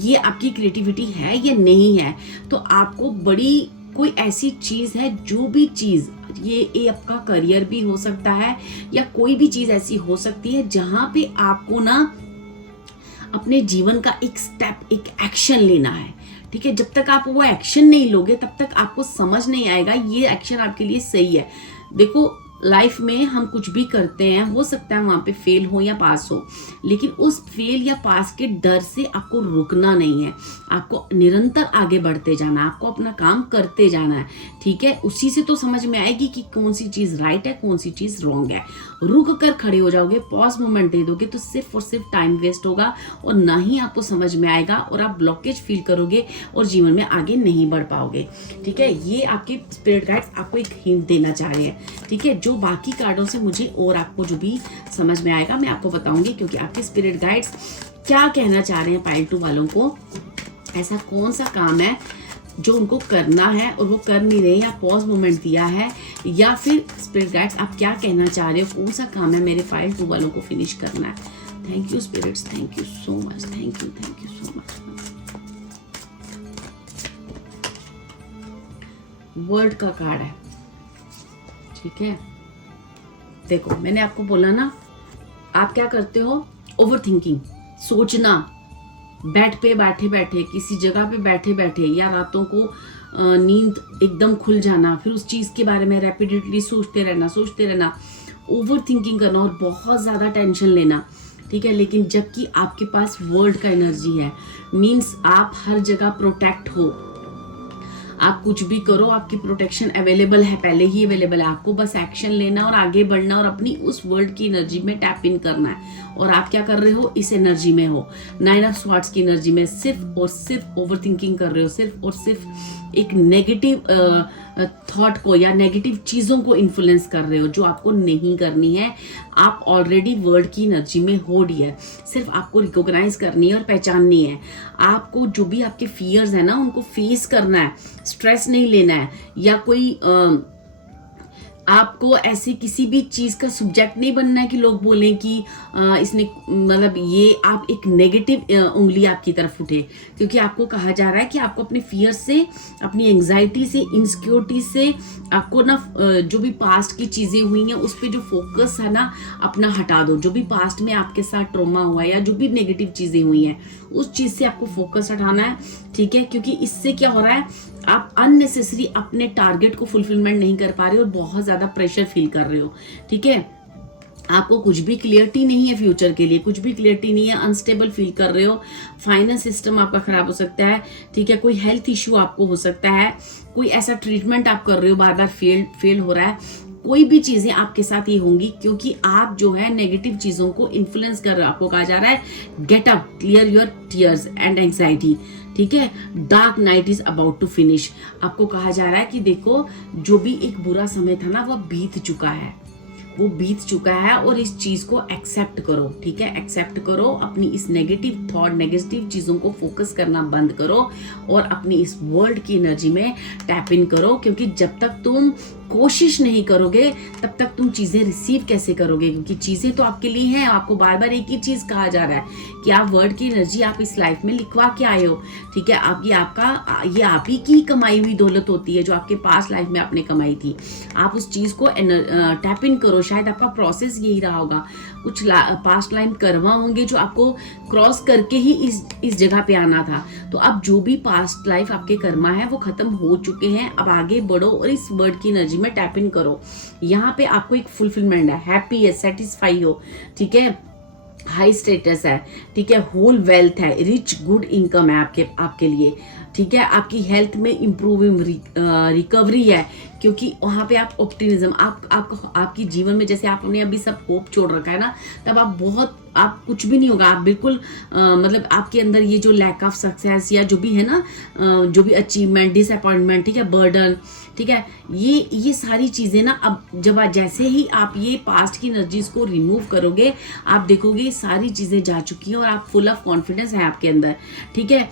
ये आपकी क्रिएटिविटी है या नहीं है। तो आपको बड़ी कोई ऐसी चीज़ है, जो भी चीज़, ये आपका करियर भी हो सकता है या कोई भी चीज़ ऐसी हो सकती है जहाँ पे आपको ना अपने जीवन का एक स्टेप, एक एक्शन लेना है। ठीक है, जब तक आप वो एक्शन नहीं लोगे तब तक आपको समझ नहीं आएगा ये एक्शन आपके लिए सही है। देखो लाइफ में हम कुछ भी करते हैं, हो सकता है वहाँ पे फेल हो या पास हो, लेकिन उस फेल या पास के डर से आपको रुकना नहीं है, आपको निरंतर आगे बढ़ते जाना है, आपको अपना काम करते जाना है। ठीक है, उसी से तो समझ में आएगी कि कौन सी चीज़ राइट है, कौन सी चीज़ रॉन्ग है। रुक कर खड़े हो जाओगे, पॉज मोमेंट दे दोगे तो सिर्फ और सिर्फ टाइम वेस्ट होगा और ना ही आपको समझ में आएगा और आप ब्लॉकेज फील करोगे और जीवन में आगे नहीं बढ़ पाओगे। ठीक है, ये आपके स्पिरिट गाइड्स आपको एक हिंट देना चाह रहे हैं। ठीक है, जो बाकी कार्डों से मुझे और आपको जो भी समझ में आएगा मैं आपको बताऊंगी, क्योंकि आपके स्पिरिट गाइड्स क्या कहना चाह रहे हैं पाइल 2 वालों को, ऐसा कौन सा काम है जो उनको करना है और वो कर नहीं रहे, या पॉज मोमेंट दिया है, या फिर स्पिरिट गाइड्स आप क्या कहना चाह रहे हो, कौन सा काम है मेरे पाइल 2 वालों को फिनिश करना है। Thank you spirits, thank you so much, thank you so much. Word का कार्ड है। ठीक है, देखो मैंने आपको बोला ना, आप क्या करते हो, ओवर थिंकिंग, सोचना, बेड पे बैठे बैठे, किसी जगह पे बैठे बैठे, या रातों को नींद एकदम खुल जाना, फिर उस चीज़ के बारे में रेपिटेडली सोचते रहना, ओवर थिंकिंग करना और बहुत ज़्यादा टेंशन लेना। ठीक है, लेकिन जबकि आपके पास वर्ल्ड का एनर्जी है, मीन्स आप हर जगह प्रोटेक्ट हो, आप कुछ भी करो आपकी प्रोटेक्शन अवेलेबल है, पहले ही अवेलेबल है, आपको बस एक्शन लेना और आगे बढ़ना और अपनी उस वर्ल्ड की एनर्जी में टैप इन करना है। और आप क्या कर रहे हो, इस एनर्जी में हो, 9 ऑफ स्वॉर्ड्स की एनर्जी में सिर्फ और सिर्फ ओवर थिंकिंग कर रहे हो, सिर्फ और सिर्फ एक नेगेटिव थॉट को या नेगेटिव चीज़ों को इन्फ्लुएंस कर रहे हो जो आपको नहीं करनी है। आप ऑलरेडी वर्ल्ड की एनर्जी में हो डियर, सिर्फ आपको रिकॉग्नाइज करनी है और पहचाननी है। आपको जो भी आपके फियर्स है ना, उनको फेस करना है, स्ट्रेस नहीं लेना है, या कोई आपको ऐसी किसी भी चीज़ का सब्जेक्ट नहीं बनना है कि लोग बोलें कि इसने, मतलब ये आप एक नेगेटिव उंगली आपकी तरफ उठे, क्योंकि आपको कहा जा रहा है कि आपको अपने फियर से, अपनी एंग्जाइटी से, इनसिक्योरिटी से, आपको ना जो भी पास्ट की चीज़ें हुई हैं उस पर जो फोकस है ना अपना हटा दो। जो भी पास्ट में आपके साथ ट्रॉमा हुआ है या जो भी नेगेटिव चीज़ें हुई हैं उस चीज़ से आपको फोकस हटाना है। ठीक है, क्योंकि इससे क्या हो रहा है, आप अननेसेसरी अपने टारगेट को फुलफिलमेंट नहीं कर पा रहे हो और बहुत ज़्यादा प्रेशर फील कर रहे हो। ठीक है, आपको कुछ भी क्लियरिटी नहीं है फ्यूचर के लिए, कुछ भी क्लियरिटी नहीं है, अनस्टेबल फील कर रहे हो, फाइनेंस सिस्टम आपका खराब हो सकता है। ठीक है, कोई हेल्थ इश्यू आपको हो सकता है, कोई ऐसा ट्रीटमेंट आप कर रहे हो बार बार फेल हो रहा है, कोई भी चीज़ें आपके साथ ये होंगी क्योंकि आप जो है नेगेटिव चीज़ों को इन्फ्लुएंस कर रहे हो। आपको कहा जा रहा है get up, clear your tears and anxiety. ठीक है, dark night is about to finish. आपको कहा जा रहा है कि देखो जो भी एक बुरा समय था ना वह बीत चुका है, वो बीत चुका है और इस चीज को एक्सेप्ट करो, ठीक है। एक्सेप्ट करो, अपनी इस नेगेटिव थॉट, नेगेटिव चीजों को फोकस करना बंद करो और अपनी इस वर्ल्ड की एनर्जी में टैप इन करो, क्योंकि जब तक तुम कोशिश नहीं करोगे तब तक तुम चीजें रिसीव कैसे करोगे, क्योंकि चीजें तो आपके लिए हैं। आपको बार बार एक ही चीज कहा जा रहा है कि आप वर्ड की एनर्जी आप इस लाइफ में लिखवा के आए हो, ठीक है। ये आप ही की कमाई हुई दौलत होती है जो आपके पास लाइफ में आपने कमाई थी। आप उस चीज को टैप इन करो। शायद आपका प्रोसेस यही रहा होगा, कुछ पास्ट लाइफ करवा होंगे जो आपको क्रॉस करके ही इस जगह पे आना था। तो अब जो भी पास्ट लाइफ आपके कर्मा है वो खत्म हो चुके हैं। अब आगे बढ़ो और इस वर्ड की एनर्जी में टैप इन करो। यहाँ पे आपको एक फुलफिलमेंट है, हैप्पी है, सेटिस्फाई हो, ठीक है, हाई स्टेटस है, ठीक है, होल वेल्थ है, रिच गुड इनकम है आपके लिए, ठीक है। आपकी हेल्थ में इम्प्रूविंग रिकवरी है, क्योंकि वहाँ पे आप ऑप्टिमिज्म, आपकी जीवन में जैसे आपने अभी सब होप छोड़ रखा है ना, तब आप कुछ भी नहीं होगा। आप बिल्कुल मतलब आपके अंदर ये जो लैक ऑफ सक्सेस या जो भी है ना, जो भी अचीवमेंट, डिसअपॉइंटमेंट, ठीक है, बर्डन, ठीक है, ये सारी चीजें ना, अब जब जैसे ही आप ये पास्ट की एनर्जीज को रिमूव करोगे, आप देखोगे ये सारी चीजें जा चुकी हैं और आप फुल ऑफ कॉन्फिडेंस है आपके अंदर, ठीक है।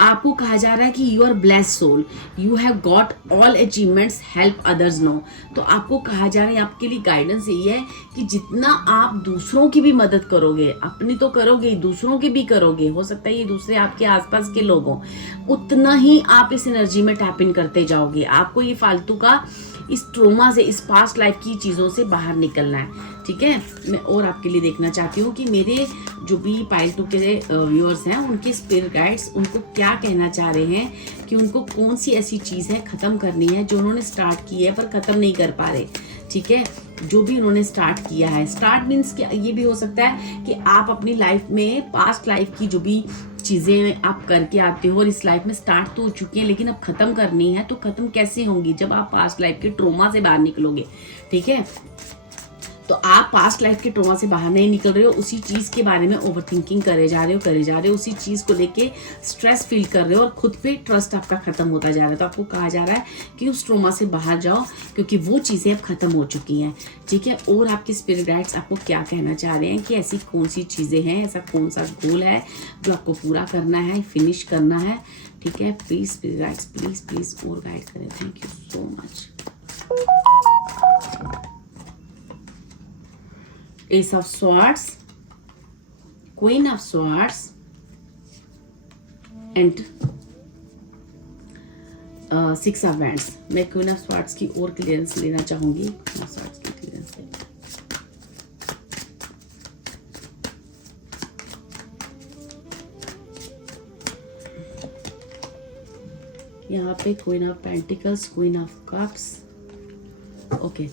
आपको कहा जा रहा है कि you are blessed soul, you have got all achievements, help others no. तो आपको कहा जा रहा है, आपके लिए गाइडेंस यही है कि जितना आप दूसरों की भी मदद करोगे, अपनी तो करोगे, दूसरों की भी करोगे, हो सकता है ये दूसरे आपके आसपास के लोग हों, उतना ही आप इस एनर्जी में टैप इन करते जाओगे। आपको ये फालतू का इस ट्रोमा से, इस पास्ट लाइफ की चीज़ों से बाहर निकलना है, ठीक है। मैं और आपके लिए देखना चाहती हूँ कि मेरे जो भी पाइल 2 के व्यूअर्स हैं, उनके स्पिरिट गाइड्स उनको क्या कहना चाह रहे हैं, कि उनको कौन सी ऐसी चीज़ है ख़त्म करनी है जो उन्होंने स्टार्ट की है पर ख़त्म नहीं कर पा रहे, ठीक है। जो भी उन्होंने स्टार्ट किया है, स्टार्ट मीन्स क्या, ये भी हो सकता है कि आप अपनी लाइफ में पास्ट लाइफ की जो भी चीज़ें आप करके आते हो और इस लाइफ में स्टार्ट तो हो चुकी हैं, लेकिन अब ख़त्म करनी है। तो ख़त्म कैसे होंगी? जब आप पास्ट लाइफ के ट्रोमा से बाहर निकलोगे, ठीक है। तो आप पास्ट लाइफ के ट्रोमा से बाहर नहीं निकल रहे हो, उसी चीज़ के बारे में ओवर थिंकिंग करे जा रहे हो, उसी चीज़ को लेके स्ट्रेस फील कर रहे हो और खुद पे ट्रस्ट आपका खत्म होता जा रहा है। तो आपको कहा जा रहा है कि उस ट्रोमा से बाहर जाओ, क्योंकि वो चीज़ें अब खत्म हो चुकी हैं, ठीक है। और आपके स्पिरिट गाइड्स आपको क्या कहना चाह रहे हैं कि ऐसी कौन सी चीज़ें हैं, ऐसा कौन सा गोल है जो आपको पूरा करना है, फिनिश करना है, ठीक है। प्लीज़ स्पिरिट गाइड्स, प्लीज़ और गाइड करें। Thank you so much. Ace of Swords, Queen of Swords, and Six of Wands। मैं Queen of Swords की और क्लियरेंस लेना चाहूंगी। Queen of Swords की क्लियरेंस यहाँ पे Queen of Pentacles, Queen of Cups। Okay,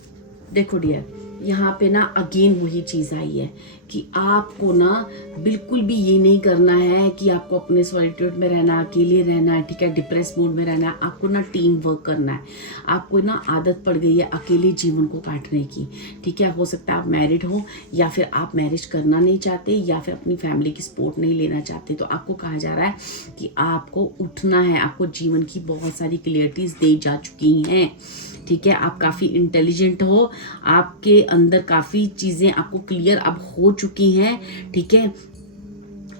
देखो डियर, यहाँ पे ना अगेन वही चीज़ आई है कि आपको ना बिल्कुल भी ये नहीं करना है कि आपको अपने सॉलिट्यूड में रहना, अकेले रहना है, ठीक है, डिप्रेस मूड में रहना है। आपको ना टीम वर्क करना है। आपको ना आदत पड़ गई है अकेले जीवन को काटने की, ठीक है। हो सकता है आप मैरिड हो या फिर आप मैरिज करना नहीं चाहते या फिर अपनी फैमिली की सपोर्ट नहीं लेना चाहते। तो आपको कहा जा रहा है कि आपको उठना है। आपको जीवन की बहुत सारी क्लियरिटीज दी जा चुकी हैं, ठीक है। आप काफ़ी इंटेलिजेंट हो, आपके अंदर काफ़ी चीज़ें आपको क्लियर अब हो चुकी हैं, ठीक है।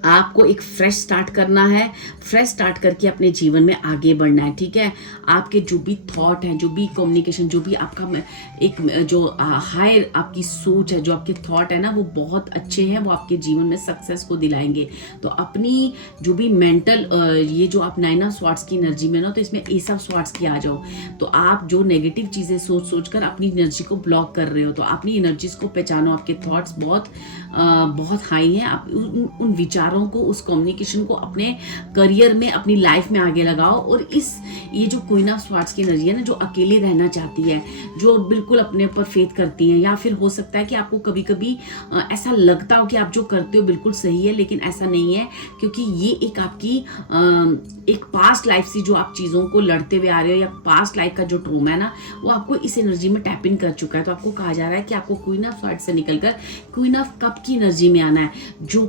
आपको एक फ्रेश स्टार्ट करना है, फ्रेश स्टार्ट करके अपने जीवन में आगे बढ़ना है, ठीक है। आपके जो भी थॉट हैं, जो भी कम्युनिकेशन, जो भी आपका एक जो हायर आपकी सोच है, जो आपके थॉट है ना, वो बहुत अच्छे हैं, वो आपके जीवन में सक्सेस को दिलाएंगे। तो अपनी जो भी मेंटल ये जो आप 9 ऑफ स्वॉर्ड्स की एनर्जी में ना, तो इसमें एस ऑफ स्वॉर्ड्स की आ जाओ। तो आप जो नेगेटिव चीज़ें सोच कर अपनी एनर्जी को ब्लॉक कर रहे हो, तो अपनी एनर्जीज को पहचानो। आपके थॉट्स बहुत हाई हैं। आप उन विचारों को, उस कम्युनिकेशन को अपने करियर में, अपनी लाइफ में आगे लगाओ। और ये जो क्वीन ऑफ स्वॉर्ड्स की एनर्जी है ना, जो अकेले रहना चाहती है, जो बिल्कुल अपने ऊपर फेथ करती है, या फिर हो सकता है कि आपको कभी कभी ऐसा लगता हो कि आप जो करते हो बिल्कुल सही है, लेकिन ऐसा नहीं है, क्योंकि ये एक आपकी एक पास्ट लाइफ से जो आप चीज़ों को लड़ते हुए आ रहे हो, या पास्ट लाइफ का जो ट्रोमा है ना, वो आपको इस एनर्जी में टैप इन कर चुका है। तो आपको कहा जा रहा है कि आपको क्वीन ऑफ स्वॉर्ड्स से निकलकर क्वीन ऑफ कप की एनर्जी में आना है, जो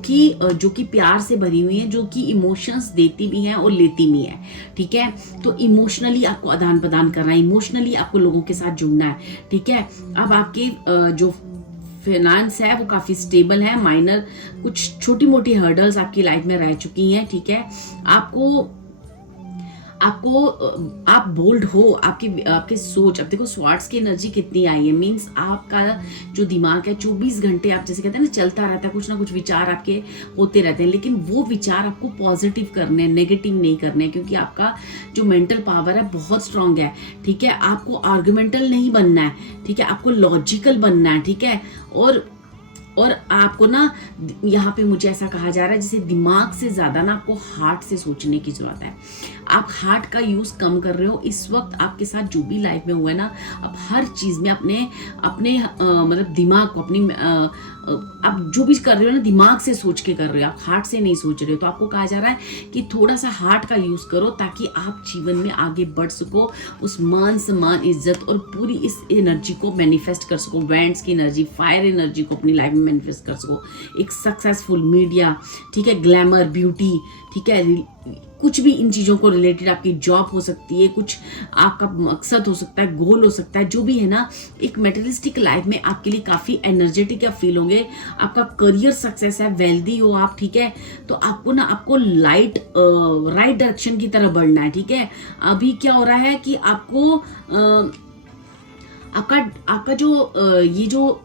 कि प्यार से भरी हुई है, जो कि इमोशंस देती भी हैं और लेती भी है, ठीक है। तो इमोशनली आपको आदान प्रदान करना है, इमोशनली आपको लोगों के साथ जुड़ना है, ठीक है। अब आपके जो फाइनेंस है वो काफ़ी स्टेबल है। माइनर कुछ छोटी मोटी हर्डल्स आपकी लाइफ में रह चुकी हैं, ठीक है। आपको आप बोल्ड हो, आपके सोच, अब देखो स्वार्ट्स की एनर्जी कितनी आई है, मींस आपका जो दिमाग है 24 घंटे आप जैसे कहते हैं ना चलता रहता है, कुछ ना कुछ विचार आपके होते रहते हैं, लेकिन वो विचार आपको पॉजिटिव करने हैं, नेगेटिव नहीं करने हैं, क्योंकि आपका जो मेंटल पावर है बहुत स्ट्रांग है, ठीक है। आपको आर्गुमेंटल नहीं बनना है, ठीक है, आपको लॉजिकल बनना है, ठीक है। और आपको ना यहाँ पे मुझे ऐसा कहा जा रहा है जैसे दिमाग से ज्यादा ना आपको हार्ट से सोचने की जरूरत है। आप हार्ट का यूज कम कर रहे हो इस वक्त, आपके साथ जो भी लाइफ में हुआ है ना, आप हर चीज में अपने मतलब दिमाग को आप जो भी कर रहे हो ना दिमाग से सोच के कर रहे हो, आप हार्ट से नहीं सोच रहे हो। तो आपको कहा जा रहा है कि थोड़ा सा हार्ट का यूज करो ताकि आप जीवन में आगे बढ़ सको, उस मान सम्मान इज्जत और पूरी इस एनर्जी को मैनिफेस्ट कर सको, वेंट्स की एनर्जी, फायर एनर्जी को अपनी लाइफ में मैनिफेस्ट कर सको। एक सक्सेसफुल मीडिया, ठीक है, ग्लैमर, ब्यूटी, ठीक है, कुछ भी इन चीज़ों को रिलेटेड आपकी जॉब हो सकती है, कुछ आपका मकसद हो सकता है, गोल हो सकता है, जो भी है ना, एक मेटेरियलिस्टिक लाइफ में आपके लिए काफ़ी एनर्जेटिक या फील होंगे। आपका करियर सक्सेस है, वेल्दी हो आप, ठीक है, तो आपको राइट डायरेक्शन की तरफ बढ़ना है, ठीक है। अभी क्या हो रहा है कि आपका जो ये जो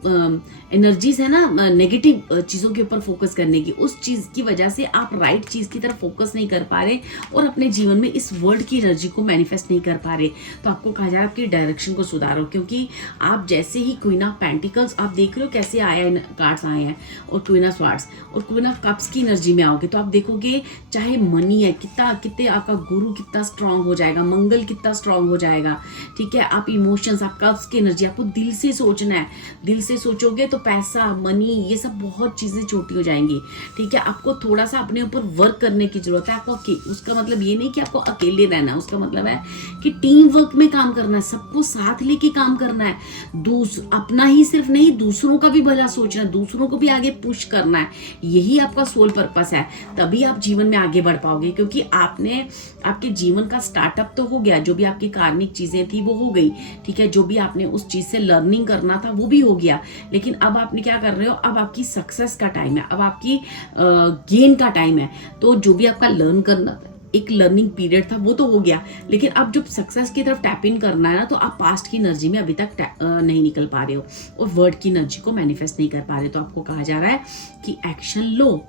एनर्जीज है ना नेगेटिव चीज़ों के ऊपर फोकस करने की, उस चीज़ की वजह से आप राइट चीज़ की तरफ फोकस नहीं कर पा रहे और अपने जीवन में इस वर्ल्ड की एनर्जी को मैनिफेस्ट नहीं कर पा रहे। तो आपको कहा जा रहा है आपकी डायरेक्शन को सुधारो, क्योंकि आप जैसे ही क्वीन ऑफ पेंटिकल्स आप देख रहे हो कैसे आया कार्ड्स आए हैं, और क्वीन ऑफ स्वार्ड्स और क्वीन ऑफ कप्स की एनर्जी में आओगे तो आप देखोगे चाहे मनी है कितने आपका गुरु कितना स्ट्रांग हो जाएगा, मंगल कितना स्ट्रांग हो जाएगा, ठीक है। आप इमोशंस, आप कप्स की एनर्जी, आपको दिल से सोचना है, दिल से सोचोगे तो पैसा, मनी, ये सब बहुत चीजें छोटी हो जाएंगी, ठीक है। आपको थोड़ा सा अपने ऊपर वर्क करने की जरूरत है। आपको उसका मतलब ये नहीं कि आपको अकेले रहना है, उसका मतलब है कि टीम वर्क में काम करना है, सबको साथ लेके काम करना है, अपना ही सिर्फ नहीं दूसरों का भी भला सोचना है, दूसरों को भी आगे पुश करना है। यही आपका सोल पर्पस है, तभी आप जीवन में आगे बढ़ पाओगे, क्योंकि आपके जीवन का स्टार्टअप तो हो गया, जो भी आपकी कार्मिक चीजें थी वो हो गई, ठीक है, जो भी आपने उस चीज से लर्निंग करना था वो भी हो गया, लेकिन अब आपने क्या कर रहे हो, अब आपकी सक्सेस का टाइम है, अब आपकी गेन का टाइम है। तो जो भी आपका लर्न करना एक लर्निंग पीरियड था वो तो हो गया, लेकिन अब जब सक्सेस की तरफ टैप इन करना है ना, तो आप पास्ट की एनर्जी में अभी तक नहीं निकल पा रहे हो और वर्ड की एनर्जी को मैनिफेस्ट नहीं कर पा रहे। तो आपको कहा जा रहा है कि एक्शन लो,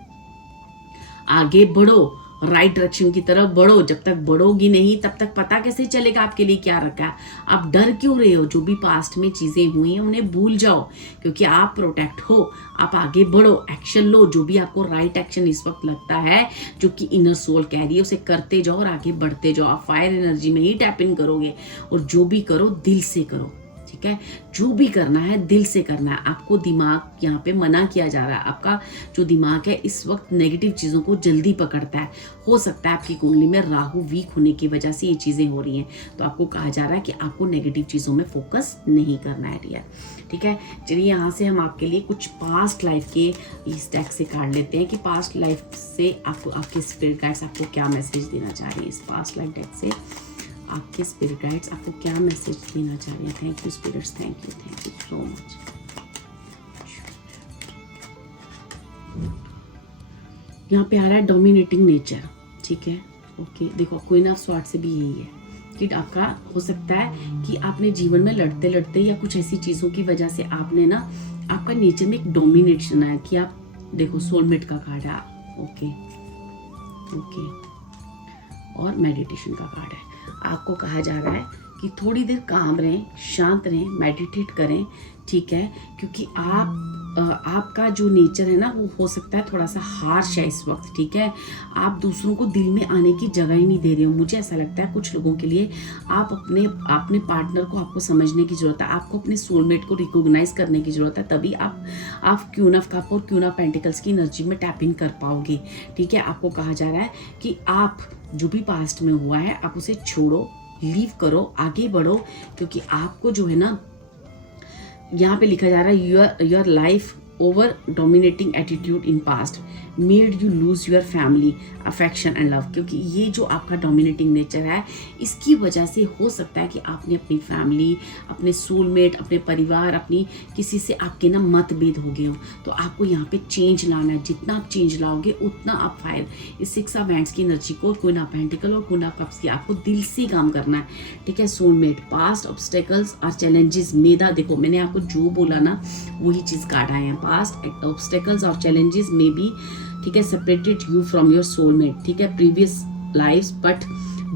आगे बढ़ो, राइट डायरेक्शन की तरफ बढ़ो। जब तक बढ़ोगी नहीं तब तक पता कैसे चलेगा आपके लिए क्या रखा है। आप डर क्यों रहे हो, जो भी पास्ट में चीजें हुई हैं उन्हें भूल जाओ, क्योंकि आप प्रोटेक्ट हो। आप आगे बढ़ो, एक्शन लो, जो भी आपको राइट एक्शन इस वक्त लगता है, जो कि इनर सोल कह रही है, उसे करते जाओ और आगे बढ़ते जाओ। आप फायर एनर्जी में ही टैप इन करोगे और जो भी करो दिल से करो, ठीक है। जो भी करना है दिल से करना है। आपको दिमाग यहाँ पे मना किया जा रहा है, आपका जो दिमाग है इस वक्त नेगेटिव चीजों को जल्दी पकड़ता है। हो सकता है आपकी कुंडली में राहु वीक होने की वजह से ये चीजें हो रही हैं, तो आपको कहा जा रहा है कि आपको नेगेटिव चीजों में फोकस नहीं करना है डियर, ठीक है। चलिए यहाँ से हम आपके लिए कुछ पास्ट लाइफ के इस डेक से कार्ड लेते हैं कि पास्ट लाइफ से आपको आपके स्पिरिट गाइड्स आपको क्या मैसेज देना चाह रही है। इस पास्ट लाइफ डेक से आपके स्पिरिट गाइड्स आपको क्या मैसेज देना चाह रहे हैं। Thank you spirits, thank you so much. यहाँ पे आ रहा है डोमिनेटिंग नेचर, ठीक है, ओके। देखो क्वीन ऑफ स्वॉर्ड्स से भी यही है कि आपका हो सकता है कि आपने जीवन में लड़ते लड़ते या कुछ ऐसी चीज़ों की वजह से आपने ना आपका नेचर में एक डोमिनेशन है कि आप देखो सोलमेट का कार्ड है, ओके ओके, और मेडिटेशन का कार्ड है। आपको कहा जा रहा है कि थोड़ी देर काम रहें, शांत रहें, मेडिटेट करें, ठीक है, क्योंकि आपका जो नेचर है ना वो हो सकता है थोड़ा सा हार्श है इस वक्त, ठीक है। आप दूसरों को दिल में आने की जगह ही नहीं दे रहे हो। मुझे ऐसा लगता है कुछ लोगों के लिए आप अपने पार्टनर को आपको समझने की जरूरत है, आपको अपने सोलमेट को रिकॉग्नाइज करने की जरूरत है, तभी आप क्वीन ऑफ कप और क्वीन ऑफ पेंटिकल्स की एनर्जी में टैप इन कर पाओगे, ठीक है। आपको कहा जा रहा है कि आप जो भी पास्ट में हुआ है आप उसे छोड़ो, लीव करो, आगे बढ़ो, क्योंकि आपको जो है ना यहाँ पे लिखा जा रहा है your life over dominating attitude in past, made you lose your family affection and love, क्योंकि ये जो आपका डोमिनेटिंग नेचर है इसकी वजह से हो सकता है कि आपने अपनी फैमिली, अपने सोलमेट, अपने परिवार, अपनी किसी से आपके ना मतभेद हो गए हो। तो आपको यहाँ पे चेंज लाना है, जितना आप चेंज लाओगे उतना आप फायर। इस 6 ऑफ वैंड्स की एनर्जी को, क्वीन ऑफ पेंटिकल और क्वीन ऑफ कप्स की, आपको दिल से काम करना है, ठीक है। सोलमेट, पास्ट ऑब्स्टेकल्स और चैलेंजेस, मेदा, देखो मैंने आपको जो बोला ना वही चीज कार्ड आए हैं। पास्ट ऑब्स्टेकल्स और चैलेंजेस में भी, ठीक है, separated you from your soulmate, ठीक है, previous lifes, but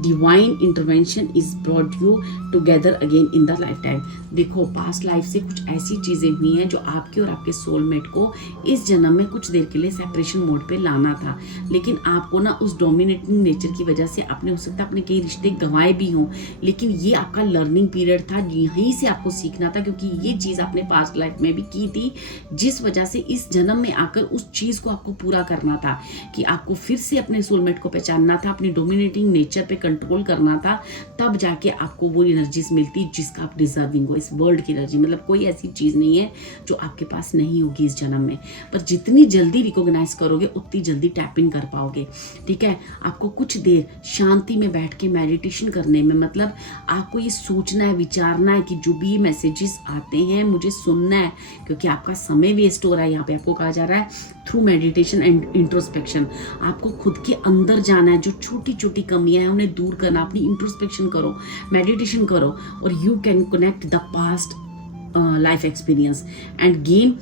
divine intervention is brought you together again in the lifetime. देखो पास्ट लाइफ से कुछ ऐसी चीजें हुई हैं जो आपके और आपके सोलमेट को इस जन्म में कुछ देर के लिए सेपरेशन मोड पे लाना था, लेकिन आपको ना उस डोमिनेटिंग नेचर की वजह से आपने हो सकता है अपने कई रिश्ते गंवाए भी हों, लेकिन ये आपका लर्निंग पीरियड था, यहीं से आपको सीखना था, क्योंकि ये चीज़ आपने पास्ट लाइफ में भी की थी, जिस वजह से इस जन्म में आकर उस चीज़ को आपको पूरा करना था कि आपको फिर से अपने सोलमेट को पहचानना था, अपनी डोमिनेटिंग नेचर पे कंट्रोल करना था, तब जाके आपको वो एनर्जीज मिलती जिसका आप डिजर्विंग हो। इस वर्ल्ड की एनर्जी मतलब कोई ऐसी चीज़ नहीं है जो आपके पास नहीं होगी इस जन्म में, पर जितनी जल्दी रिकॉग्नाइज करोगे उतनी जल्दी टैप इन कर पाओगे, ठीक है। आपको कुछ देर शांति में बैठ के मेडिटेशन करने में, मतलब आपको ये सोचना है, विचारना है कि जो भी मैसेजेस आते हैं मुझे सुनना है, क्योंकि आपका समय वेस्ट हो रहा है। यहाँ पे आपको कहा जा रहा है थ्रू मेडिटेशन एंड इंट्रोस्पेक्शन, आपको खुद के अंदर जाना है, जो छोटी छोटी कमियां हैं उन्हें दूर करना, अपनी इंट्रोस्पेक्शन करो, मेडिटेशन करो, और you can connect the past life experience and gain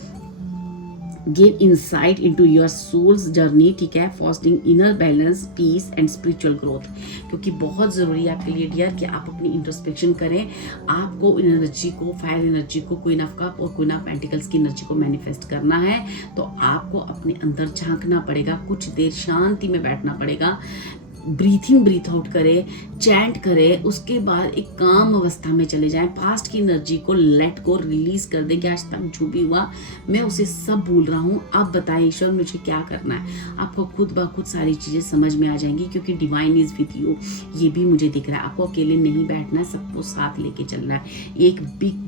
insight into your soul's journey, ठीक है, fostering inner balance, peace and spiritual growth। क्योंकि बहुत ज़रूरी है आपके लिए डियर कि आप अपनी इंट्रोस्पेक्शन करें, आपको एनर्जी को, फायर एनर्जी को, क्वीन ऑफ कप और क्वीन ऑफ पेंटिकल्स की एनर्जी को मैनिफेस्ट करना है, तो आपको अपने अंदर झांकना पड़ेगा, कुछ देर शांति में बैठना पड़ेगा, ब्रीथ इन ब्रीथ आउट करे, चैंट करे, उसके बाद एक काम अवस्था में चले जाएं, पास्ट की एनर्जी को लेट को रिलीज कर दें कि आज तक जो भी हुआ मैं उसे सब भूल रहा हूँ, अब बताएं ईश्वर मुझे क्या करना है। आपको खुद ब खुद सारी चीज़ें समझ में आ जाएंगी, क्योंकि डिवाइन इज विद यू, ये भी मुझे दिख रहा है। आपको अकेले नहीं बैठना है, सबको साथ लेके चलना है। एक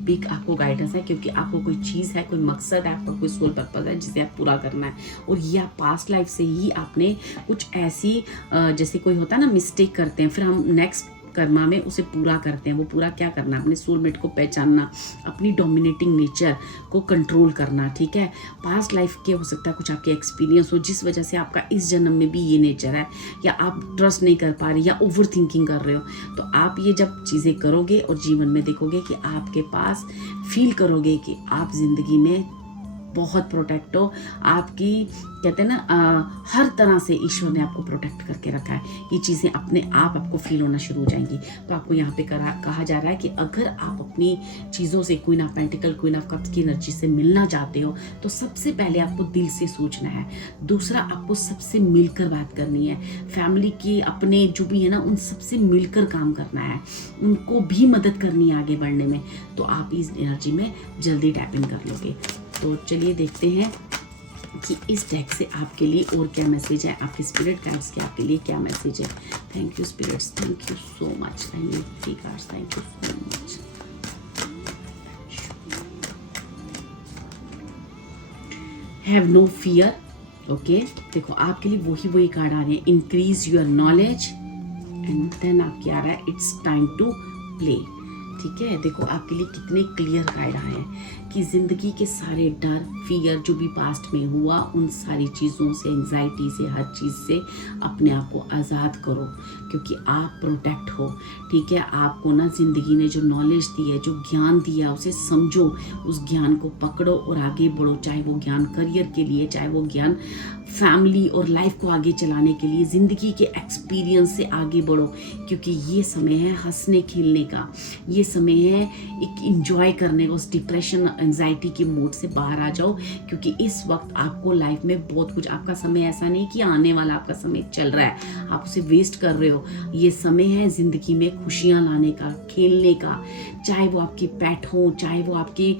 बिग आपको गाइडेंस है, क्योंकि आपको कोई चीज़ है, कोई मकसद है, आपका कोई सोल पर्पज है जिसे आप पूरा करना है, और ये आप पास्ट लाइफ से ही आपने कुछ ऐसी जैसे कोई होता है ना मिस्टेक करते हैं, फिर हम नेक्स्ट कर्मा में उसे पूरा करते हैं। वो पूरा क्या करना, अपने सोलमेट को पहचानना, अपनी डोमिनेटिंग नेचर को कंट्रोल करना, ठीक है। पास्ट लाइफ के हो सकता है कुछ आपके एक्सपीरियंस हो जिस वजह से आपका इस जन्म में भी ये नेचर है, या आप ट्रस्ट नहीं कर पा रहे या ओवर थिंकिंग कर रहे हो। तो आप ये जब चीज़ें करोगे और जीवन में देखोगे कि आपके पास फील करोगे कि आप जिंदगी में बहुत प्रोटेक्ट हो, आपकी कहते हैं ना हर तरह से ईश्वर ने आपको प्रोटेक्ट करके रखा है, ये चीज़ें अपने आप आपको फील होना शुरू हो जाएंगी। तो आपको यहाँ पे कहा जा रहा है कि अगर आप अपनी चीज़ों से, queen of pentacle, queen of cups की एनर्जी से मिलना चाहते हो, तो सबसे पहले आपको दिल से सोचना है, दूसरा आपको सबसे मिलकर बात करनी है, फैमिली की, अपने जो भी है ना उन सबसे मिलकर काम करना है, उनको भी मदद करनी है आगे बढ़ने में, तो आप इस एनर्जी में जल्दी टैप इन कर लोगे। तो चलिए देखते हैं कि इस डेक से आपके लिए और क्या मैसेज है, आपके स्पिरिट गाइड्स के आपके लिए क्या मैसेज है। Thank you spirits, thank you so much, thank you cards, thank you so much. Have no fear, okay. देखो आपके लिए वही कार्ड आ रहे हैं, increase your knowledge, and then आपके आ रहा है इट्स टाइम टू प्ले, ठीक है। देखो आपके लिए कितने क्लियर गाइड आए हैं कि ज़िंदगी के सारे डर, फियर जो भी पास्ट में हुआ, उन सारी चीज़ों से, एंग्जाइटी से, हर चीज़ से अपने आप को आज़ाद करो, क्योंकि आप प्रोटेक्ट हो, ठीक है। आपको ना ज़िंदगी ने जो नॉलेज दी है, जो ज्ञान दिया, उसे समझो, उस ज्ञान को पकड़ो और आगे बढ़ो, चाहे वो ज्ञान करियर के लिए, चाहे वो ज्ञान फैमिली और लाइफ को आगे चलाने के लिए, ज़िंदगी के एक्सपीरियंस से आगे बढ़ो, क्योंकि ये समय है हंसने खेलने का, ये समय है एक इंजॉय करने का। उस डिप्रेशन, एंजाइटी के मोड से बाहर आ जाओ, क्योंकि इस वक्त आपको लाइफ में बहुत कुछ, आपका समय ऐसा नहीं कि आने वाला आपका समय चल रहा है, आप उसे वेस्ट कर रहे हो। ये समय है ज़िंदगी में खुशियाँ लाने का, खेलने का, चाहे वो आपके पेट हो, चाहे वो आपके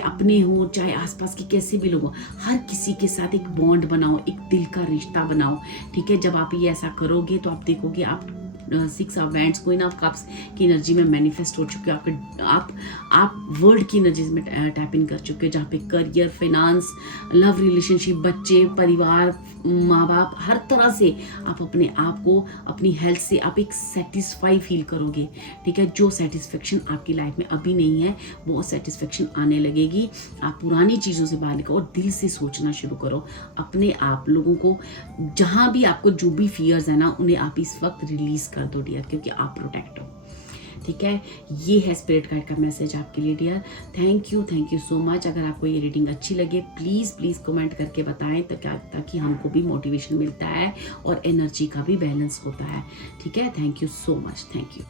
अपने हो, चाहे आसपास के कैसे भी लोग हो, हर किसी के साथ एक बॉन्ड बनाओ, एक दिल का रिश्ता बनाओ, ठीक है। जब आप ये ऐसा करोगे तो आप देखोगे आप 6 of wands, queen of cups की एनर्जी में मैनिफेस्ट हो चुके हो। आप वर्ल्ड की एनर्जीज में टैप इन कर चुके हो, जहाँ पे करियर, फाइनेंस, लव रिलेशनशिप, बच्चे, परिवार, माँ बाप, हर तरह से आप अपने आप को, अपनी हेल्थ से आप एक सेटिस्फाई फील करोगे। ठीक है, जो सेटिस्फेक्शन आपकी लाइफ में अभी नहीं है वो सेटिस्फेक्शन आने लगेगी। आप पुरानी चीज़ों से बाहर निकलो और दिल से सोचना शुरू करो। अपने आप लोगों को जहाँ भी आपको जो भी फियर्स है ना, उन्हें आप इस वक्त रिलीज कर दो डियर, क्योंकि आप प्रोटेक्ट हो। ठीक है, ये है स्पिरिट गाइड का मैसेज आपके लिए dear. Thank you so much. अगर आपको ये रीडिंग अच्छी लगे प्लीज़ कमेंट करके बताएं, ताकि हमको भी मोटिवेशन मिलता है और एनर्जी का भी बैलेंस होता है। ठीक है, thank you so much, thank you.